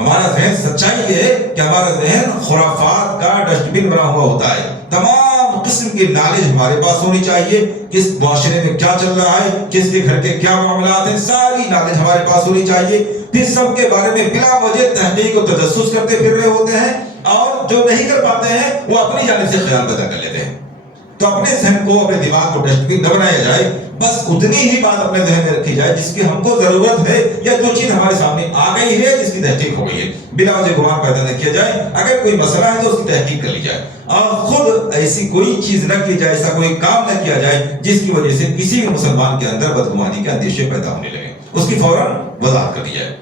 ہمارا ذہن, سچائی یہ ہے کہ ہمارا ذہن خرافات کا ڈسٹ بن بنا ہوا ہوتا ہے. تمام قسم کی نالج ہمارے پاس ہونی چاہیے، کس معاشرے میں کیا چل رہا ہے، کس کے گھر کے کیا معاملات ہیں، ساری نالج ہمارے پاس ہونی چاہیے۔ پھر سب کے بارے میں بلا وجہ تحقیق و تجسس کرتے پھر رہے ہوتے ہیں، اور جو نہیں کر پاتے ہیں وہ اپنی جانب سے خیال پیدا کر لیتے ہیں۔ تو اپنے ذہن کو، اپنے دماغ کو ڈسٹ بن نہ بنایا جائے، بس اتنی ہی بات اپنے ذہن میں رکھی جائے جس کی ہم کو ضرورت ہے، یا جو چیز ہمارے سامنے آ گئی ہے جس کی تحقیق ہو گئی ہے، بلا وجہ گمان پیدا نہ کیا جائے۔ اگر کوئی مسئلہ ہے تو اس کی تحقیق کر لی جائے، اور خود ایسی کوئی چیز نہ کی جائے، ایسا کوئی کام نہ کیا جائے جس کی وجہ سے کسی بھی مسلمان کے اندر بدگمانی کے اندیشے پیدا ہونے لگے، اس کی فوراً وضاحت کر دی جائے۔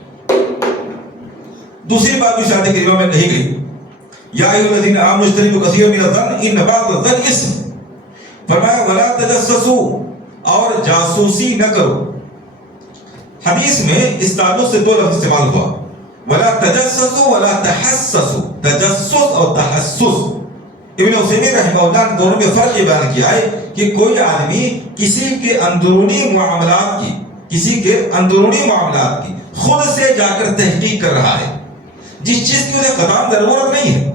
دوسری بات بھی آیت کریمہ میں کہی گئی، یا ایھا الذین آمنوا اجتنبوا کثیرا من الظن ان بعض الظن اسم، فرمایا ولا تجسسوا، اور جاسوسی نہ کرو۔ حدیث میں اس تعلق سے دو لفظ استعمال ہوا، ولا تجسسوا ولا تحسسوا، تجسس اور تحسس۔ ابن عثیمین رحمہ اللہ نے دونوں میں فرق یہ بیان کیا ہے کہ کوئی آدمی کسی کے اندرونی معاملات کی خود سے جا کر تحقیق کر رہا ہے، جس چیز کی انہیں قطعاً ضرورت نہیں ہے،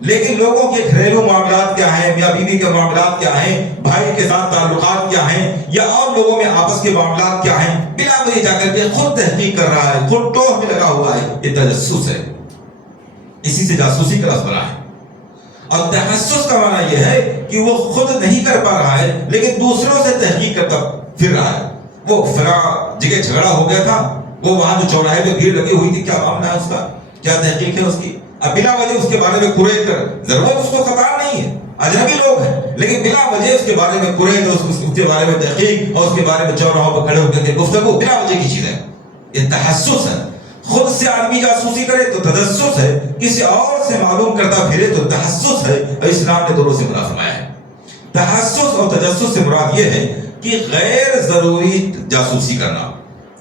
لیکن لوگوں کے گھریلو معاملات کیا ہیں، میاں بیوی کے معاملات کیا ہیں، بھائی کے ساتھ تعلقات کیا ہیں، یا اور لوگوں میں آپس کے معاملات کیا ہیں، بلا وجہ جا کر کے خود تحقیق کر رہا ہے، خود ٹوہ میں لگا ہوا ہے، یہ تجسس ہے۔ اسی سے جاسوسی کا لفظ بنا ہے۔ اور تحسس کا معنی یہ ہے کہ وہ خود نہیں کر پا رہا ہے لیکن دوسروں سے تحقیق کرتا پھر رہا ہے۔ وہ فلاں جگہ جھگڑا ہو گیا تھا، وہ وہاں جو چوراہے پہ بھیڑ لگی ہوئی تھی، کیا معاملہ ہے اس کا، کیا تحقیق ہے اس کی؟ اب بلا وجہ اس کے بارے میں قریب کر، ضرورت اس کو قطعاً نہیں ہے، اجنبی لوگ ہیں، لیکن بلا وجہ اس کے بارے میں قریب، اس کے بارے میں تحقیق اور اس کے بارے میں چوراہوں پہ کھڑے ہو کر کے گفتگو، بلا وجہ کی چیز ہے، یہ تحسس ہے۔ خود سے آدمی جاسوسی کرے تو تجسس ہے، کسی اور سے معلوم کرتا پھرے تو تحسس ہے، اور اسلام نے دونوں سے منع فرمایا ہے۔ تحسس اور تجسس سے مراد یہ ہے کہ غیر ضروری جاسوسی کرنا،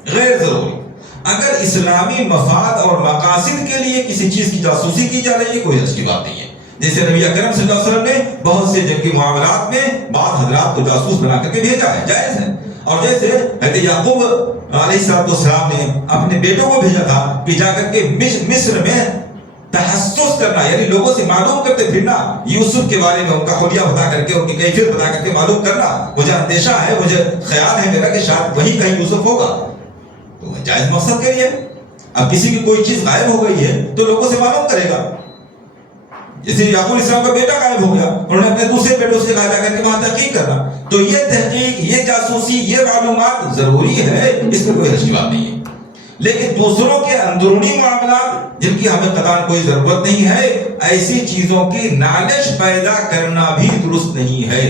غیر ضروری۔ اگر اسلامی مفاد اور مقاصد کے لیے کسی چیز کی جاسوسی کی جا رہی ہے، کوئی حرج کی بات نہیں ہے۔ جیسے نبی اکرم صلی اللہ علیہ وسلم نے بہت سے جنگی معاملات میں بعض حضرات کو جاسوس بنا کر کے بھیجا ہے، جائز ہے۔ اور جیسے حضرت یعقوب علیہ السلام نے اپنے بیٹوں کو بھیجا تھا کہ جا کر کے مصر میں تحسس کرنا، یعنی لوگوں سے معلوم کرتے پھرنا، یوسف کے بارے میں ان کا حلیہ بتا کر کے، ان کی کیفیت بتا کر کے معلوم کرنا۔ مجھے اندیشہ ہے، مجھے خیال ہے میرا کہ شاید وہیں کہیں یوسف ہوگا، تو جائز مقصد کے لیے۔ اب کسی کی کوئی چیز غائب ہو گئی ہے تو لوگوں سے معلوم کرے گا۔ جیسے یعقوب علیہ السلام کا بیٹا غائب ہو گیا، انہوں نے اپنے دوسرے بیٹوں سے کہا جا کر کے وہاں تحقیق کرنا، تو یہ تحقیق، یہ جاسوسی، یہ معلومات ضروری ہے، اس میں کوئی حرج کی بات نہیں ہے۔ لیکن دوسروں کے اندرونی معاملات جن کی ہمیں قطعاً کوئی ضرورت نہیں ہے، ایسی چیزوں کی نالج پیدا کرنا بھی درست نہیں ہے۔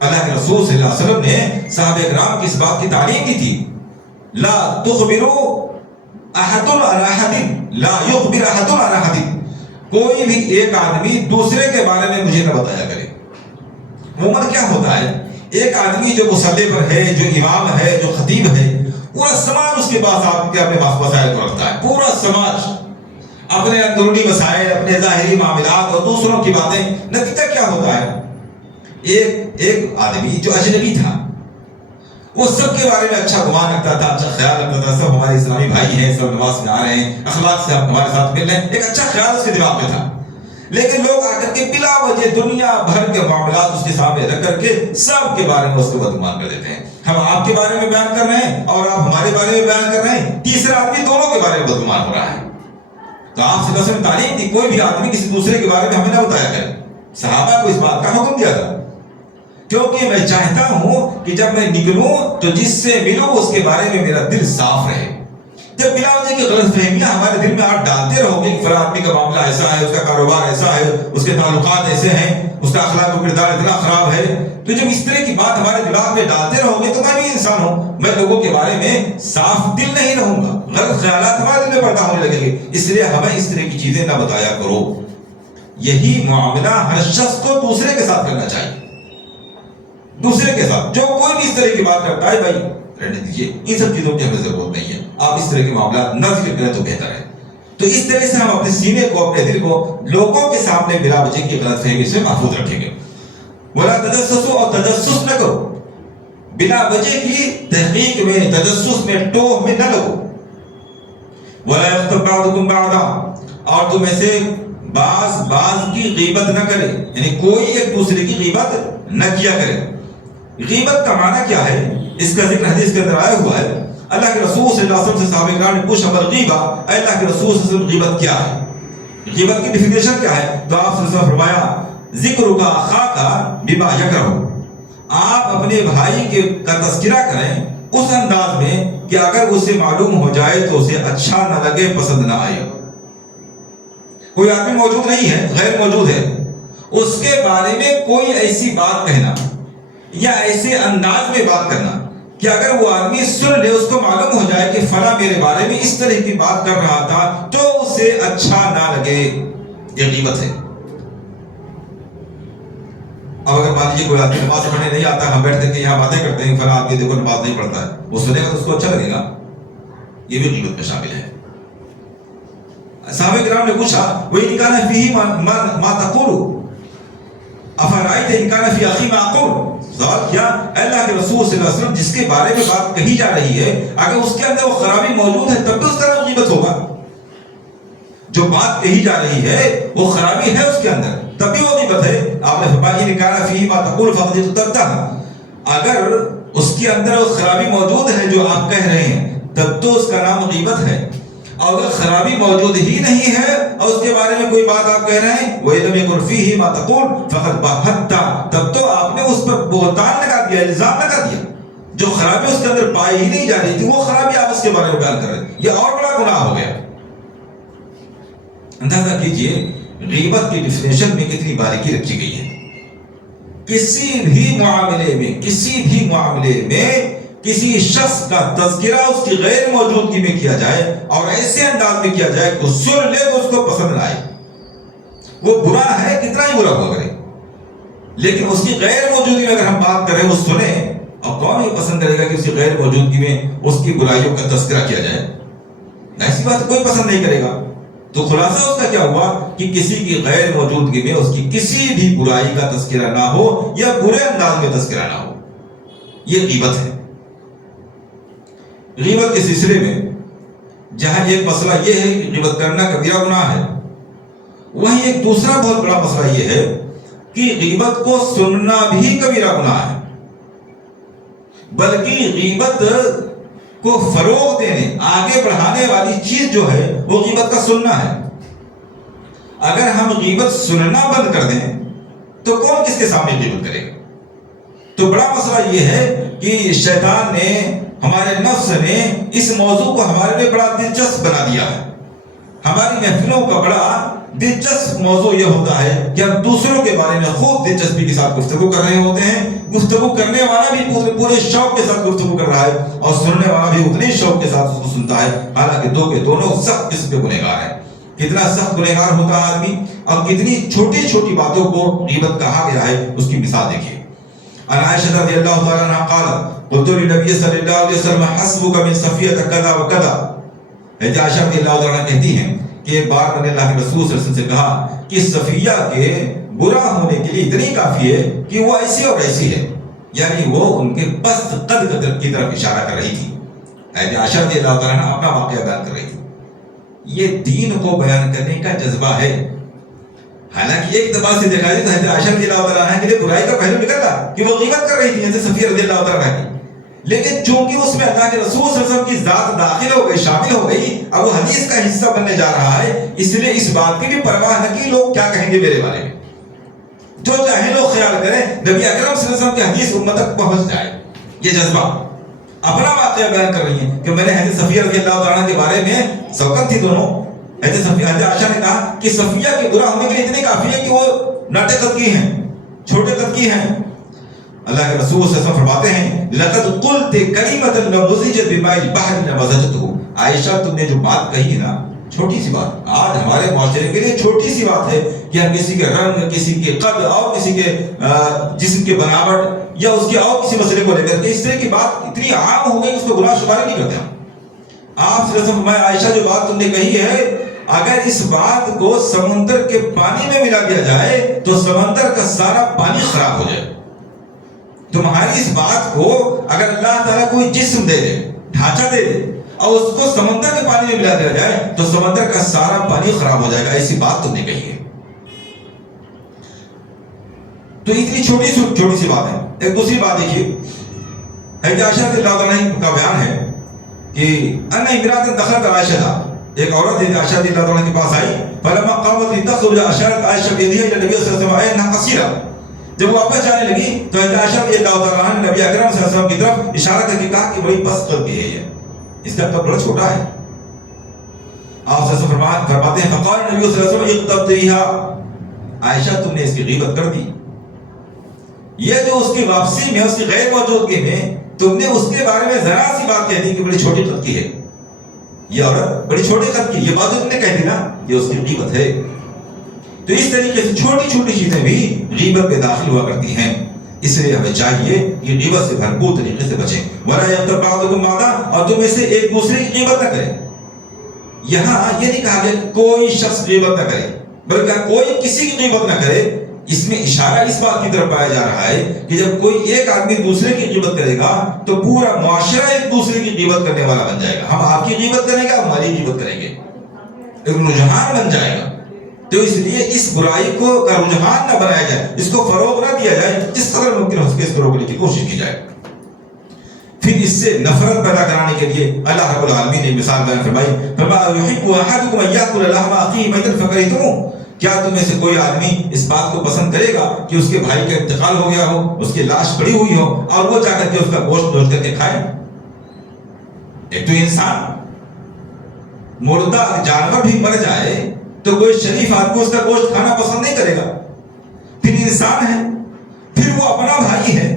اللہ کے رسول صلی اللہ علیہ وسلم نے صحابہ کرام کی اس بات کی تعلیم دی تھی، لا تخبروا احد عن احد، لا یخبر احد عن احد، کوئی بھی ایک آدمی دوسرے کے بارے میں مجھے نہ بتایا کرے۔ عموماً کیا ہوتا ہے، ایک آدمی جو مصلی پر ہے، جو امام ہے، جو خطیب ہے، پورا سماج اس کے پاس آپ کے اپنے پاس مسائل کو رکھتا ہے، پورا سماج اپنے اندرونی مسائل، اپنے ظاہری معاملات اور دوسروں کی باتیں۔ نتیجہ کیا ہوتا ہے، ایک آدمی جو اجنبی تھا، وہ سب کے بارے میں اچھا گمان رکھتا تھا، اچھا خیال رکھتا تھا، سب ہمارے اسلامی بھائی ہیں، سب نماز میں آ رہے ہیں، اخلاق سے ہمارے ساتھ مل رہے ہیں، ایک اچھا خیال اس کے دماغ میں تھا۔ لیکن لوگ آ کر کے بلا وجہ دنیا بھر کے معاملات اس کے سامنے رکھ کر کے سب کے بارے میں اس کو بدگمان کر دیتے ہیں۔ ہم آپ کے بارے میں بیان کر رہے ہیں اور آپ ہمارے بارے میں بیان کر رہے ہیں، تیسرا آدمی دونوں کے بارے میں بدگمان ہو رہا ہے۔ تو آپ صلی اللہ علیہ وسلم نے تعلیم دی، کوئی بھی آدمی کسی دوسرے کے بارے میں ہمیں نہ بتایا کرے۔ صحابہ کو اس بات کا حکم دیا تھا، کیونکہ میں چاہتا ہوں کہ جب میں نکلوں تو جس سے ملوں اس کے بارے میں میرا دل صاف رہے۔ جب بلا وجہ کی غلط فہمیاں ہمارے دل میں آپ ڈالتے رہو گے کہ فلاں آدمی کا معاملہ ایسا ہے، اس کا کاروبار ایسا ہے، اس کے تعلقات ایسے ہیں، اس کا اخلاق و کردار اتنا خراب ہے، تو جب اس طرح کی بات ہمارے دماغ میں ڈالتے رہو گے تو میں بھی انسان ہوں، میں لوگوں کے بارے میں صاف دل نہیں رہوں گا، غلط خیالات ہمارے دل میں پیدا ہونے لگیں گے۔ اس لیے ہمیں اس طرح کی چیزیں نہ بتایا کرو۔ یہی معاملہ ہر شخص کو دوسرے کے ساتھ کرنا چاہیے، دوسرے کے ساتھ۔ جو کوئی بھی اس طرح کی بات کرتا ہے، بھائی رہنے دیجیے، ان سب چیزوں کی ہمیں ضرورت نہیں ہے، آپ اس طرح کے معاملات نہ ذکر کریں تو بہتر ہے۔ تو اس طرح سے ہم اپنے سینے کو، اپنے دل کو لوگوں کے سامنے بلا وجہ کی غلط فہمی سے محفوظ رکھیں گے۔ ولا تجسسوا، اور تجسس نہ کرو، بلا وجہ کی تحقیق میں، تجسس میں، ٹوہ میں نہ لگو۔ ولا یغتب بعضکم بعضا، اور تم ایسے بعض کی غیبت نہ کرے، یعنی کوئی ایک دوسرے کی غیبت نہ کیا کرے۔ غیبت کا معنی کیا ہے؟ اس کا ذکر حدیث کے اندر آیا ہوا ہے۔ اللہ کے رسول صلی اللہ علیہ وسلم سے صحابہ کرام نے پوچھا غیبہ، اے اللہ کے رسول صلی اللہ علیہ وسلم غیبت کیا ہے؟ غیبت کی ڈیفینیشن کیا ہے؟ تو آپ صلی اللہ علیہ وسلم فرمایا ذکر کا اخاک بما یکرہ، آپ اپنے بھائی کا تذکرہ کریں اس انداز میں کہ اگر اسے معلوم ہو جائے تو اسے اچھا نہ لگے، پسند نہ آئے۔ کوئی آدمی موجود نہیں ہے، غیر موجود ہے، اس کے بارے میں کوئی ایسی بات کہنا یا ایسے انداز میں بات کرنا کہ اگر وہ آدمی سن لے، اس کو معلوم ہو جائے کہ فلاں میرے بارے میں اس طرح کی بات کر رہا تھا تو اسے اچھا نہ لگے، یہ غیبت ہے۔ اب اگر مان لیجیے کوئی آدمی نماز پڑھنے نہیں آتا، ہم بیٹھتے کہ یہاں باتیں کرتے ہیں، فلاں آدمی دیکھو نماز نہیں پڑھتا ہے، وہ سنے گا تو اس کو اچھا لگے گا، یہ بھی غیبت میں شامل ہے۔ صحابہ کرام نے پوچھا وَإِنْ كَانَ فِيهِ مَا تَقُولُ أَفَرَأَيْتَ إِنْ كَانَ فِي أَخِي مَا أَقُولُ، سوال کیا اللہ کے رسول صلی اللہ علیہ وسلم جس کے بارے میں بات کہی جا رہی ہے اگر اس کے اندر وہ خرابی موجود ہے تب بھی اس کا نام غیبت ہوگا۔ جو بات کہی جا رہی ہے وہ خرابی ہے اس کے اندر تب بھی وہ غیبت ہے۔ آپ نے فرمایا إِنْ كَانَ فِيهِ مَا تَقُولُ فَقَدِ ارْتَبْتَ، اگر اس کے اندر وہ خرابی موجود ہے جو آپ کہہ رہے ہیں تب تو اس کا نام غیبت ہے، اور اگر خرابی موجود ہی نہیں ہے اور اس کے بارے میں کوئی بات آپ کہہ رہے ہیں وَإِلَّمْ يَكُنْ فِيهِ مَا تَقُولُ فَقَدْ بَهَتَّ، تب تو آپ نے اس پر بہتان لگا دیا، الزام لگا دیا۔ جو خرابی اس کے اندر پائی ہی نہیں جا رہی تھی وہ خرابی آپ اس کے بارے میں بیان کر رہے ہیں، یہ اور بڑا گناہ ہو گیا۔ اندازہ کیجئے غیبت کی ڈیفینیشن میں کتنی باریکی رکھی گئی ہے۔ کسی بھی معاملے میں کسی شخص کا تذکرہ اس کی غیر موجودگی میں کیا جائے اور ایسے انداز میں کیا جائے کہ سن لے تو اس کو پسند نہ آئے، وہ برا ہے کتنا ہی برا ہو کرے، لیکن اس کی غیر موجودگی میں اگر ہم بات کریں وہ سنیں، اور کون یہ پسند کرے گا کہ اس کی غیر موجودگی میں اس کی برائیوں کا تذکرہ کیا جائے؟ ایسی بات کوئی پسند نہیں کرے گا۔ تو خلاصہ اس کا کیا ہوا کہ کسی کی غیر موجودگی میں اس کی کسی بھی برائی کا تذکرہ نہ ہو یا برے انداز میں تذکرہ نہ ہو، یہ غیبت ہے۔ غیبت کے سلسلے میں جہاں ایک مسئلہ یہ ہے کہ غیبت کرنا کبیرہ گناہ ہے، وہیں ایک دوسرا بہت بڑا مسئلہ یہ ہے کہ غیبت کو سننا بھی کبیرہ گناہ ہے، بلکہ غیبت کو فروغ دینے، آگے بڑھانے والی چیز جو ہے وہ غیبت کا سننا ہے۔ اگر ہم غیبت سننا بند کر دیں تو کون کس کے سامنے غیبت کرے گا؟ تو بڑا مسئلہ یہ ہے کہ شیطان نے، ہمارے نفس نے اس موضوع کو ہمارے لیے بڑا دلچسپ بنا دیا ہے۔ ہماری محفلوں کا بڑا دلچسپ موضوع یہ ہوتا ہے کہ ہم دوسروں کے بارے میں خوب دلچسپی کے ساتھ گفتگو کر رہے ہوتے ہیں، گفتگو کرنے والا بھی پورے شوق کے ساتھ گفتگو کر رہا ہے اور سننے والا بھی اتنے شوق کے ساتھ اس کو سنتا ہے، حالانکہ دونوں سخت قسم کے گنہگار ہیں۔ کتنا سخت گنہگار ہوتا ہے آدمی، اور کتنی چھوٹی چھوٹی باتوں کو غیبت کہا گیا ہے، اس کی مثال دیکھیے۔ عن عائشہ رضی اللہ تعالی عنہا قالت قلت للنبی صلی اللہ علیہ وسلم حسبک من صفیہ کذا وکذا، حضرت عائشہ رضی اللہ تعالی عنہ کہتی ہیں کہ ایک بار میں نے اللہ کے رسول صلی اللہ علیہ وسلم سے کہا کہ صفیہ کے برا ہونے کے لیے اتنی کافی ہے کہ وہ ایسی اور ایسی ہے، یعنی وہ ان کے پست قد کی طرف اشارہ کر رہی تھی۔ حضرت عائشہ رضی اللہ تعالی عنہ اپنا واقعہ بیان کر رہی تھی۔ یہ دین کو بیان کرنے کا جذبہ ہے۔ حالانکہ ایک اعتبار سے دیکھا جائے تو حضرت عائشہ رضی اللہ تعالیٰ عنہ کے لیے برائی کا پہلو نکل رہا کہ وہ غیبت کر رہی تھی حضرت صفیہ رضی اللہ تعالیٰ عنہ کی، لیکن چونکہ اس میں اللہ کے رسول صلی اللہ علیہ وسلم کی ذات داخل ہو گئی، شامل ہو گئی، اب وہ حدیث کا حصہ بننے جا رہا ہے، اس لیے اس بات کی بھی پرواہ نہ کی لوگ کیا کہیں گے میرے بارے میں، جو چاہے لوگ خیال کریں، نبی اکرم صلی اللہ علیہ وسلم کی حدیث امت تک پہنچ جائے۔ یہ جذبہ اپنا واقعہ بیان کر رہی ہیں کہ میں نے حضرت صفیہ رضی اللہ تعالیٰ عنہ کے بارے میں، سوقت تھی دونوں، حضرت عائشہ نے کہا کہ صفیہ کے برا ہونے کے لیے اتنی کافی ہے کہ وہ ناٹے قد کی ہیں، چھوٹے قد کی ہیں۔ اللہ کے رسول صلی اللہ علیہ وسلم فرماتے ہیں لقد قلت کلمۃ لو مزجت بماء البحر لمزجته، عائشہ تم نے جو بات کہی ہے نا، چھوٹی سی بات، آج ہمارے معاشرے کے لیے چھوٹی سی بات ہے کہ ہم کسی کے رنگ، کسی کے قد اور کسی کے جسم کے بناوٹ یا اس کے اور کسی مسئلے کو لے کر کے اس طرح کی بات اتنی عام ہو گئی کہ اس کو گناہ شمار نہیں کرتے ہم۔ آپ صلی اللہ علیہ وسلم فرمایا عائشہ جو بات تم نے کہی ہے، اگر اس بات کو سمندر کے پانی میں ملا دیا جائے تو سمندر کا سارا پانی خراب ہو جائے۔ تمہاری اس بات کو اگر اللہ تعالیٰ کوئی جسم دے دے، ڈھانچہ دے دے، اور اس کو سمندر کے پانی میں ملا دیا جائے تو سمندر کا سارا پانی خراب ہو جائے گا، ایسی بات تم نے کہی ہے۔ تو اتنی چھوٹی سی بات ہے. ایک دوسری بات دیکھیے، حضرت عائشہ رضی اللہ عنہا کا بیان ہے کہ ان امرأۃ دخلت عائشہ، ایک عورت حضرت عائشہ رضی اللہ عنہا کے پاس آئی، فلما قامت لتخرج اشارت عائشہ بیدیہا الی النبی صلی اللہ علیہ وسلم انها قصیرہ. جب وہ واپس جانے لگی تو حضرت عائشہ رضی اللہ عنہا نے نبی اکرم صلی اللہ علیہ وسلم کی طرف اشارہ کر کے کہا کہ بڑی پست قد ہے، اس کا قد بڑا چھوٹا ہے. آپ سے فرماتے ہیں فقال نبی صلی اللہ علیہ وسلم اقتبتیها، عائشہ تم نے اس کی غیبت کر دی. یہ جو اس کی واپسی میں، اس کی غیر موجودگی میں تم نے اس کے بارے میں ذرا سی بات کہہ دی کہ بڑی چھوٹی قد کی ہے، یہ عورت بڑی چھوٹی قد کی، یہ بات جو تم نے کہہ دی نا، یہ اس کی غیبت ہے. تو اس طریقے سے چھوٹی چیزیں بھی غیبت میں داخل ہوا کرتی ہیں. اس لیے ہمیں چاہیے کہ غیبت سے بھرپور طریقے سے بچیں. وَلَا يَغْتَبْ بَعْضُكُمْ بَعْضًا، اور تم میں سے ایک دوسرے کی غیبت نہ کرے. یہاں یہ نہیں کہا گیا کہ کوئی شخص غیبت نہ کرے، بلکہ کوئی کسی کی غیبت نہ کرے. اس میں اشارہ اس بات کی طرف پایا جا رہا ہے کہ جب کوئی ایک آدمی دوسرے کی غیبت کرے گا تو پورا معاشرہ ایک دوسرے کی غیبت کرنے والا بن جائے گا. ہم آپ کی غیبت کریں گے، ہماری غیبت کریں گے، ایک رجحان بن جائے گا. تو اس لیے اس برائی کو کا رجحان نہ بنایا جائے، اس کو فروغ نہ دیا جائے، جس قدر ممکن ہو سکے اس کو روکنے کی کوشش کی جائے. پھر اس سے نفرت پیدا کرانے کے لیے اللہ رب العالمین نے مثال بیان فرمائی، فرمایا یحب احدکم ان یاکل لحم اخیہ میتا فکرہتموہ، کیا تم میں سے کوئی آدمی اس بات کو پسند کرے گا کہ اس کے بھائی کا انتقال ہو گیا ہو، اس کی لاش پڑی ہوئی ہو اور وہ جا کر کے اس کا گوشت نوچ کر کے کھائے؟ ایک تو انسان، مردہ جانور بھی مر جائے تو کوئی شریف آدمی اس کا گوشت کھانا پسند نہیں کرے گا. پھر انسان ہے، پھر وہ اپنا بھائی ہے،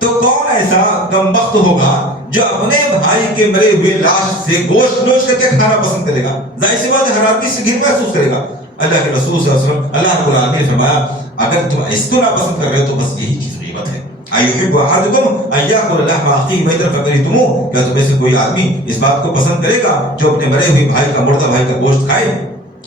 تو کون ایسا کمبخت ہوگا جو اپنے بھائی کے مرے ہوئے لاش سے گوشت نوچ کر کے کھانا پسند کرے گا؟ ظاہر سی بات ہے ہر آدمی سے گھن محسوس کرے گا. اللہ کے رسول صلی اللہ علیہ وسلم، اللہ رب العالمین نے فرمایا اگر تم اس کو ناپسند کر رہے ہو تو بس یہی چیز غیبت ہے. ایحب احدکم ان یاکل لحم اخیہ میتا فکرہتموہ، کیا تم میں سے کوئی آدمی اس بات کو پسند کرے گا جو اپنے مرے ہوئے بھائی کا، مردہ بھائی کا گوشت کھائے؟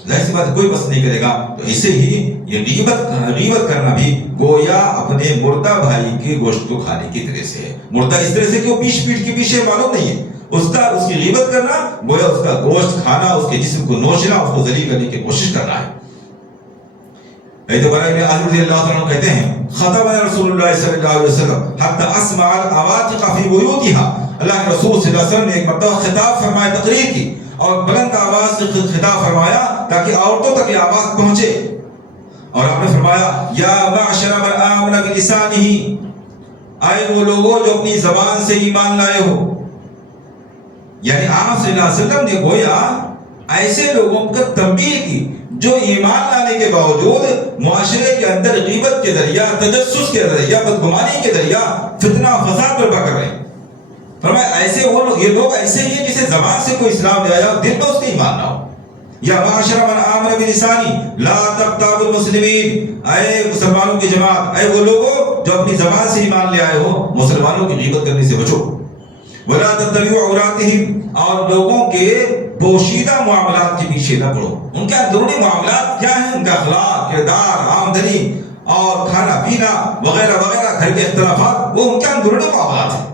ظاہر سی بات ہے کوئی پسند نہیں کرے گا. تو اسے ہی یہ غیبت کرنا بھی گویا اپنے مردہ بھائی کے گوشت کو کھانے کی طرح سے ہے. مردہ اس طرح سے کہ وہ پیٹھ کے پیچھے معلوم نہیں ہے، اس کی غیبت کرنا گویا اس کا گوشت کھانا، اس کے جسم کو نوچنا، اس کو ذلیل کرنے کی کوشش کرنا ہے. براء بن عازب رضی اللہ عنہ کہتے ہیں خطبنا رسول اللہ صلی اللہ علیہ وسلم حتی اسمع العواتق فی بیوتها، اللہ کے رسول صلی اللہ علیہ وسلم نے ایک مرتبہ خطاب فرمایا، تقریر کی، اور بلند آواز سے خطاب فرمایا تاکہ عورتوں تک یہ آواز پہنچے. اور آپ نے فرمایا یا معشر من آمن بلسانہ، آئے وہ لوگوں جو اپنی زبان سے ایمان لائے ہو. یعنی آپ صلی اللہ علیہ وسلم نے گویا ایسے لوگوں کا تنبیہ کی جو ایمان لانے کے باوجود معاشرے کے اندر غیبت کے ذریعہ، تجسس کے ذریعہ، بدگمانی کے ذریعہ فتنہ فساد برپا کر رہے ہیں. فرمایا ایسے وہ لوگ، یہ لوگ ایسے ہی ہیں جسے زبان سے کوئی اسلام لے آیا دل میں اس کے ایمان نہ ہو. یا معاشر من آمن بلسانی لا تغتابوا المسلمین، اے مسلمانوں کی جماعت، اے وہ لوگوں جو اپنی زبان سے ایمان لے آئے ہو، مسلمانوں کی غیبت کرنے سے بچو. ولا تتبعوا عوراتهم، اور لوگوں کے پوشیدہ معاملات کے پیچھے نہ پڑو. ان کے اندرونی معاملات کیا ہیں، ان کا اخلاق، کردار، آمدنی اور کھانا پینا وغیرہ وغیرہ، گھر کے اختلافات، وہ ان کے اندرونی معاملات ہیں.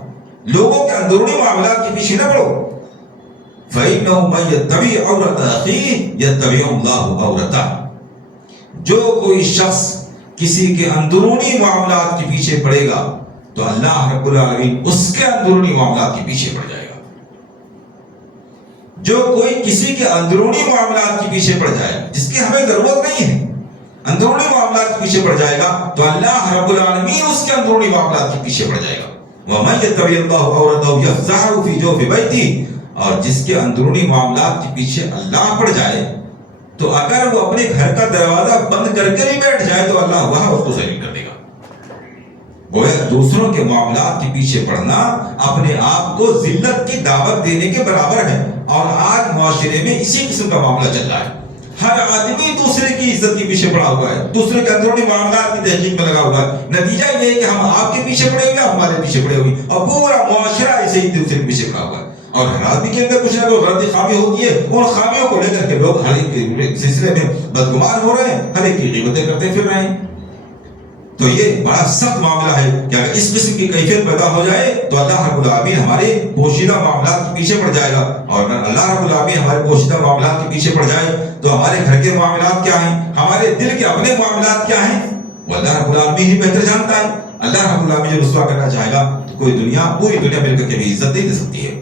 لوگوں کے اندرونی معاملات کے پیچھے نہ پڑو. فَإِنَّهُ مَن يَتَّبِعْ عَوْرَةَ أَخِيهِ يَتَّبِعْهُ اللَّهُ عَوْرَتَهُ، جو کوئی شخص کسی کے اندرونی معاملات کے پیچھے پڑے گا تو اللہ رب العالمین اس کے اندرونی معاملات کے پیچھے پڑ جائے گا. جو کوئی کسی کے اندرونی معاملات کے پیچھے پڑ جائے، جس کی ہمیں ضرورت نہیں ہے، اندرونی معاملات کے پیچھے پڑ جائے گا تو اللہ رب العالمین اس کے اندرونی معاملات کے پیچھے پڑ جائے گا. وَمَن يَتَّبِعِ اللَّهُ عَوْرَتَهُ يَفْزَعْهُ فِي جَوْفِ بَيْتِهِ، اور جس کے اندرونی معاملات کے پیچھے اللہ پڑ جائے تو اگر وہ اپنے گھر کا دروازہ بند کر کے بھی بیٹھ جائے تو اللہ وہاں اس کو ذلیل کر دے گا. گویا دوسروں کے معاملات کے پیچھے پڑنا اپنے آپ کو ذلت کی دعوت دینے کے برابر ہے. اور آج معاشرے میں اسی قسم کا معاملہ چل رہا ہے. ہر آدمی دوسرے کی عزت کے پیچھے پڑا ہوا ہے، دوسرے کے اندرونی معاملات کی تحقیق میں لگا ہوا ہے. نتیجہ یہ ہے کہ ہم آپ کے پیچھے پڑے ہوئے، ہمارے پیچھے پڑے ہوئے، اور پورا معاشرہ ایسے ہی دوسرے کے پیچھے پڑا ہوا ہے. اور ہر آدمی کے اندر کچھ نہ کوئی غلطی خامی ہوتی ہے، ان خامیوں کو لے کر کے لوگ ہر ایک کے سلسلے میں بدگمان ہو رہے ہیں، ہر ایک کی غیبتیں کرتے پھر رہے ہیں. تو یہ بڑا سخت معاملہ ہے کہ اگر اس قسم کی کیفیت پیدا ہو جائے تو اللہ رب العالمین ہمارے پوشیدہ معاملات کے پیچھے پڑ جائے گا. اور اللہ رب العالمین ہمارے پوشیدہ معاملات کے پیچھے پڑ جائے تو ہمارے گھر کے معاملات کیا ہیں، ہمارے دل کے اپنے معاملات کیا ہیں، وہ اللہ رب العالمین ہی بہتر جانتا ہے. اللہ رب العالمین جو رسوا کرنا چاہے گا تو کوئی دنیا پوری دنیا مل کر کے بھی عزت نہیں دے سکتی ہے.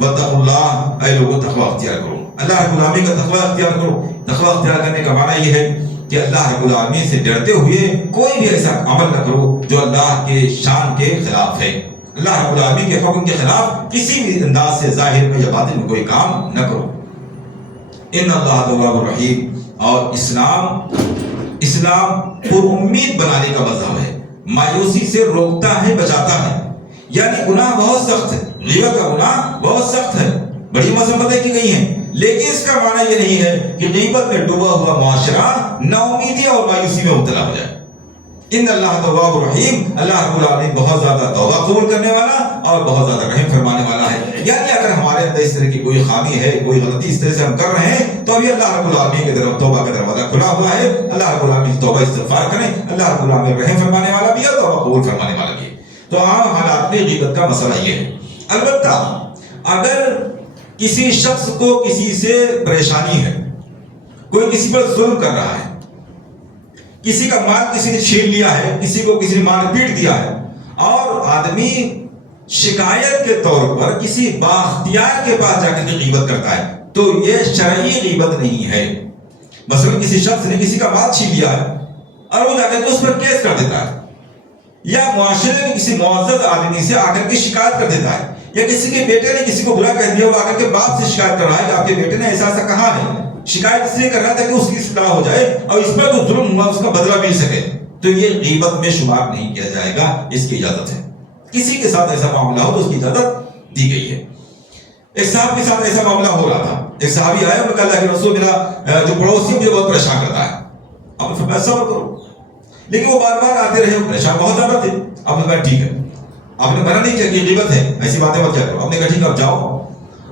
واتقوا اللہ، اے لوگوں تقوی اختیار کرو، اللہ رب العالمین کا تقوی اختیار کرو. تقوی اختیار کرنے کا معنی یہ ہے کہ اللہ رب العالمین سے ڈرتے ہوئے کوئی بھی ایسا عمل نہ کرو جو اللہ کے شان کے خلاف ہے. اللہ رب العالمین کے حکم کے خلاف کسی بھی انداز سے ظاہر میں یا باطن میں کوئی کام نہ کرو. ان اللہ تواب الرحیم. اور اسلام پر امید بنانے کا مذہب ہے، مایوسی سے روکتا ہے، بچاتا ہے. یعنی گناہ بہت سخت ہے، غیبت کا گناہ بہت سخت ہے، بڑی مذمتیں کی گئی ہیں، لیکن اس کا معنی یہ نہیں ہے کہ غیبت میں ڈوبا ہوا معاشرہ نا امیدی اور مایوسی میں مبتلا ہو جائے. ان اللہ تواب الرحیم، اللہ رب العالمین بہت زیادہ توبہ قبول کرنے والا اور بہت زیادہ رحم فرمانے والا ہے. یعنی اگر ہمارے اندر اس طرح کی کوئی خامی ہے، کوئی غلطی اس طرح سے ہم کر رہے ہیں، تو ابھی اللہ رب العالمین کی طرف توبہ کا دروازہ کھلا ہوا ہے. اللہ رب العالمین توبہ استغفار کریں، اللہ رب العالمین رحم فرمانے والا بھی ہے، توبہ قبول فرمانے والا بھی ہے. تو عام حالات میں غیبت کا مسئلہ یہ ہے. البتہ اگر کسی شخص کو کسی سے پریشانی ہے، کوئی کسی پر ظلم کر رہا ہے، کسی کا مال کسی نے چھین لیا ہے، کسی کو کسی نے مار پیٹ دیا ہے، اور آدمی شکایت کے طور پر کسی بااختیار کے پاس جا کے غیبت کرتا ہے، تو یہ شرعی غیبت نہیں ہے. مثلا کسی شخص نے کسی کا مال چھین لیا ہے اور وہ جا کر کے اس پر کیس کر دیتا ہے، یا معاشرے میں کسی معزز آدمی سے آ کر کے شکایت کر دیتا ہے، یا کسی کے بیٹے نے کسی کو برا کہہ دیا، وہ آ کر کے باپ سے شکایت کر رہا ہے کہ آپ کے بیٹے نے ایسا ایسا کہا ہے. شکایت اس لیے کر رہا تھا کہ اس کی اصلاح ہو جائے اور اس پر جو ظلم ہوا اس کا بدلہ مل سکے، تو یہ غیبت میں شمار نہیں کیا جائے گا. اس کی اجازت ہے. کسی کے ساتھ ایسا معاملہ ہو تو اس کی اجازت دی گئی ہے. ایک صاحب کے ساتھ ایسا معاملہ ہو رہا تھا. ایک صحابی آیا، انہوں نے کہا اللہ کے رسول، میرا جو پڑوسی مجھے بہت پریشان کرتا ہے. آپ نے فرمایا صبر کرو. لیکن وہ بار بار آتے رہے، پریشان بہت زیادہ تھے. آپ نے کہا ٹھیک ہے، آپ نے منع نہیں کیا کہ غیبت ہے، ایسی باتیں مت کیا کرو. آپ نے کہا ٹھیک ہے، آپ جاؤ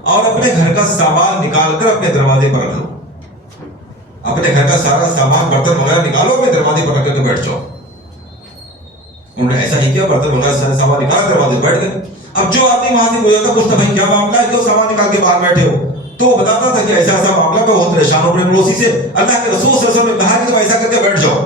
اور اپنے گھر کا سامان نکال کر اپنے دروازے پر رکھ لو. اپنے گھر کا سارا سامان برتن وغیرہ نکالو، اپنے دروازے پر رکھ کر کے بیٹھ جاؤ. انہوں نے ایسا ہی کیا، برتن وغیرہ سارا سامان نکالا، دروازے پر بیٹھ گئے. اب جو آدمی وہاں سے گزرتا پوچھتا بھائی کیا معاملہ ہے، کیوں سامان نکال کے باہر بیٹھے ہو، تو وہ بتاتا تھا کہ ایسا ایسا معاملہ، میں بہت پریشان ہوں اپنے پڑوسی سے. اللہ کے رسول صلی اللہ علیہ وسلم نے کہا کہ تم ایسا کر کے بیٹھ جاؤ.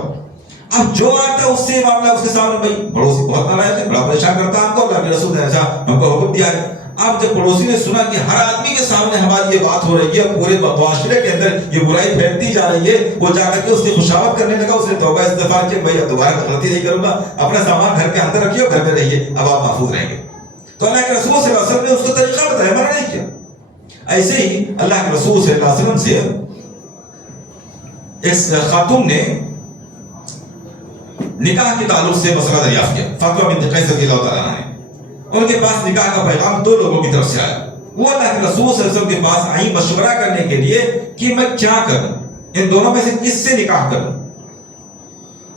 اب جو آتا اس سے معاملہ اس کے سامنے، بھائی پڑوسی بہت ناراض ہے، بڑا پریشان کرتا ہے ہم کو، اللہ کے رسول نے ایسا ہم کو حکم دیا ہے. اب جب پڑوسی نے سنا کہ ہر آدمی کے سامنے ہماری یہ بات ہو رہی ہے، پورے معاشرے کے اندر یہ برائی پھیلتی جا رہی ہے، وہ جا کر کے اس کی خوشامد کرنے لگا. اس نے توبہ استغفار کیا، بھائی اب دوبارہ غلطی نہیں کروں گا، اپنا سامان گھر کے اندر رکھیے، گھر میں رہیے، اب آپ محفوظ رہیں گے. تو اللہ کے رسول صلی اللہ علیہ وسلم نے اس کو طریقہ بتایا، منع نہیں کیا. ایسے ہی اللہ کے رسول صلی اللہ علیہ وسلم سے اس خاتون نے نکاح کے تعلق سے مسئلہ دریافت کیا. فاطمہ بنت قیس رضی اللہ تعالیٰ عنہ، ان کے پاس نکاح کا پیغام دو لوگوں کی طرف سے آیا. وہ اللہ کے رسول صلی اللہ علیہ وسلم کے پاس آئی مشورہ کرنے کے لیے کہ میں کیا کروں، ان دونوں میں سے کس سے نکاح کروں.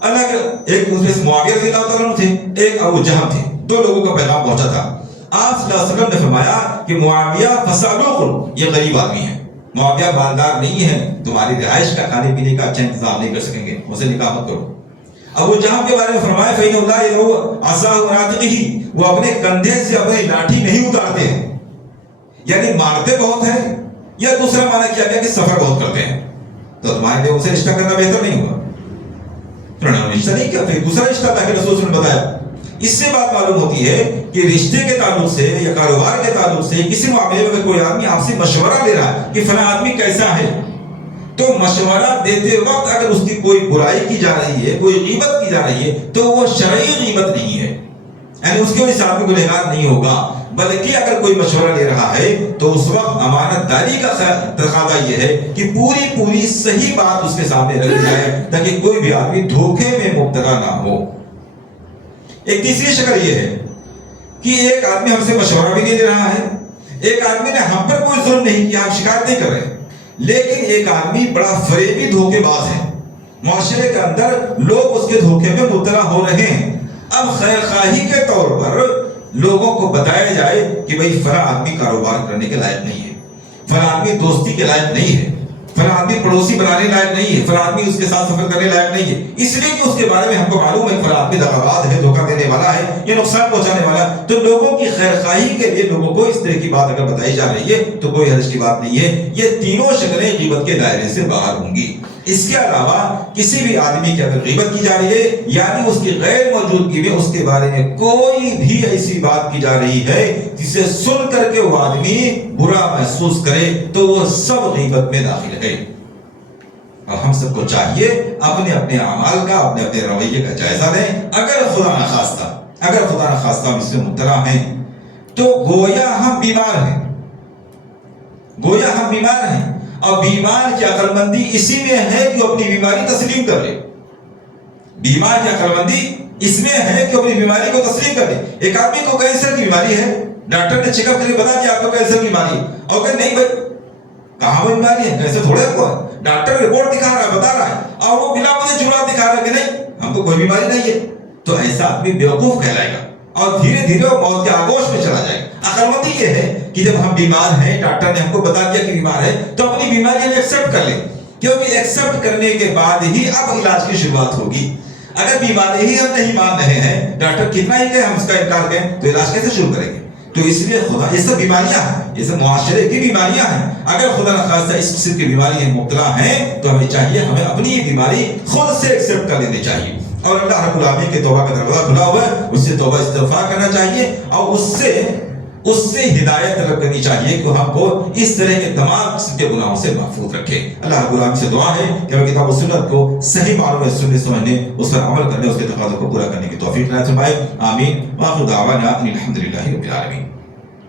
اللہ کے ایک اس میں سے معاویہ رضی اللہ تعالیٰ عنہ تھے، ایک ابو جہل تھے. دو لوگوں کا پیغام پہنچا تھا. آپ صلی اللہ علیہ وسلم نے فرمایا کہ معاویہ فسالوق، یہ غریب آدمی ہے، معاویہ مالدار نہیں ہے، تمہاری رہائش کا کھانے پینے کا اچھا انتظام نہیں کر سکیں گے، اسے نکاح مت کرو. ابو جہل کے بارے میں فرمایا فإن اللہ يرو عصاه مناطقه، وہ اپنے کندھے سے اپنی لاٹھی نہیں اتارتے ہیں، یعنی مارتے بہت ہیں. یا دوسرا معنی کیا گیا کہ سفر بہت کرتے ہیں، تو تمہارے لیے ان سے رشتہ کرنا بہتر نہیں ہوگا. رشتہ نہیں کیا، پھر دوسرا رشتہ اللہ کے رسول نے بتایا. اس سے بات معلوم ہوتی ہے کہ رشتے کے تعلق سے یا کاروبار کے تعلق سے کسی معاملے میں کوئی آدمی آپ سے مشورہ لے رہا ہے کہ فلاں آدمی کیسا ہے، تو مشورہ دیتے وقت اگر اس کی کوئی برائی کی جا رہی ہے، کوئی غیبت کی جا رہی ہے، تو وہ شرعی غیبت نہیں ہے، یعنی اس کے وجہ سے آدمی گنہگار نہیں ہوگا. بلکہ اگر کوئی مشورہ لے رہا ہے تو اس وقت امانت داری کا تقاضا یہ ہے کہ پوری صحیح بات اس کے سامنے رکھی جائے تاکہ کوئی بھی آدمی دھوکے میں مبتلا نہ ہو. ایک تیسری شکل یہ ہے کہ ایک آدمی ہم سے مشورہ بھی نہیں دے رہا ہے، ایک آدمی نے ہم پر کوئی ظلم نہیں کیا، ہم شکایت نہیں کر رہے، لیکن ایک آدمی بڑا فریبی دھوکے باز ہے، معاشرے کے اندر لوگ اس کے دھوکے میں مبتلا ہو رہے ہیں. اب خیر خواہی کے طور پر لوگوں کو بتایا جائے کہ بھئی فلاں آدمی کاروبار کرنے کے لائق نہیں ہے، فلاں آدمی دوستی کے لائق نہیں ہے، فلاں آدمی پڑوسی بنانے لائق نہیں ہے، فلاں آدمی اس کے ساتھ سفر کرنے لائق نہیں ہے، اس لیے کہ اس کے بارے میں ہم کو معلوم ہے فلاں آدمی دغاباز ہے، دھوکہ دینے والا ہے، یہ نقصان پہنچانے والا ہے. تو لوگوں کی خیر خواہی کے لیے لوگوں کو اس طرح کی بات اگر بتائی جا رہی ہے تو کوئی حرج کی بات نہیں ہے. یہ تینوں شکلیں غیبت کے دائرے سے باہر ہوں گی. اس کے علاوہ کسی بھی آدمی کی اگر غیبت کی جا رہی ہے یعنی اس کی غیر موجودگی میں اس کے بارے میں کوئی بھی ایسی بات کی جا رہی ہے جسے سن کر کے وہ آدمی برا محسوس کرے تو وہ سب غیبت میں داخل ہے۔ اور ہم سب کو چاہیے اپنے اپنے اعمال کا اپنے اپنے رویے کا جائزہ لیں۔ اگر خدا نخواستہ ہم اس میں مبتلا ہیں تو گویا ہم بیمار ہیں، اور بیمار کی عقل مندی اسی میں ہے کہ وہ اپنی بیماری تسلیم کر لے۔ بیمار کی عقل مندی اس میں ہے کہ وہ اپنی بیماری کو تسلیم کر لے۔ ایک آدمی کو کینسر کی بیماری ہے، ڈاکٹر نے چیک اپ کر کے بتا دیا آپ کو کینسر کی بیماری ہے، اور کہ نہیں بھائی کہاں وہ بیماری ہے، کینسر تھوڑے کو ہے، ڈاکٹر رپورٹ دکھا رہا ہے، بتا رہا ہے، اور وہ بلا وجہ جرات دکھا رہا ہے کہ نہیں ہم کو کوئی بیماری نہیں ہے، تو ایسا آدمی بیوقوف کہلائے گا اور دھیرے دھیرے وہ موت کے آگوش میں چلا جائے گا۔ عقل مندی یہ ہے کہ جب ہم بیمار ہیں، ڈاکٹر نے ہم کو بتا دیا کہ بیمار ہے، تو اپنی بیماری ہم ایکسپٹ کر لیں، کیونکہ ایکسپٹ کرنے کے بعد ہی اب علاج کی شروعات ہوگی۔ اگر بیماری ہی ہم نہیں مان رہے ہیں، ڈاکٹر کتنا ہی کہ ہم اس کا انکار کریں، تو علاج کیسے شروع کریں گے؟ تو اس لیے خدا، یہ سب بیماریاں ہیں، یہ سب معاشرے کی بیماریاں ہیں۔ اگر خدا نخواستہ اس قسم کی بیماری میں مبتلا ہیں تو ہمیں چاہیے ہمیں اپنی یہ بیماری خود سے ایکسپٹ کر لینی چاہیے، اور اللہ رب العالمین کے توبہ کا دروازہ کھلا ہوا ہے، اس سے توبہ استغفار کرنا چاہیے، اور اس سے ہدایت طلب کرنی چاہیے کہ ہم کو اس طرح کے تمام قسم کے گناہوں سے محفوظ رکھے۔ اللہ رب العالمین سے دعا ہے کہ ہمیں کتاب و سنت کو صحیح معنوں میں سننے سمجھنے، اس پر عمل کرنے، اس کے تقاضوں کو پورا کرنے کی توفیق عطا فرمائے۔ آمین۔ وآخر دعوانا ان الحمد للہ رب العالمین۔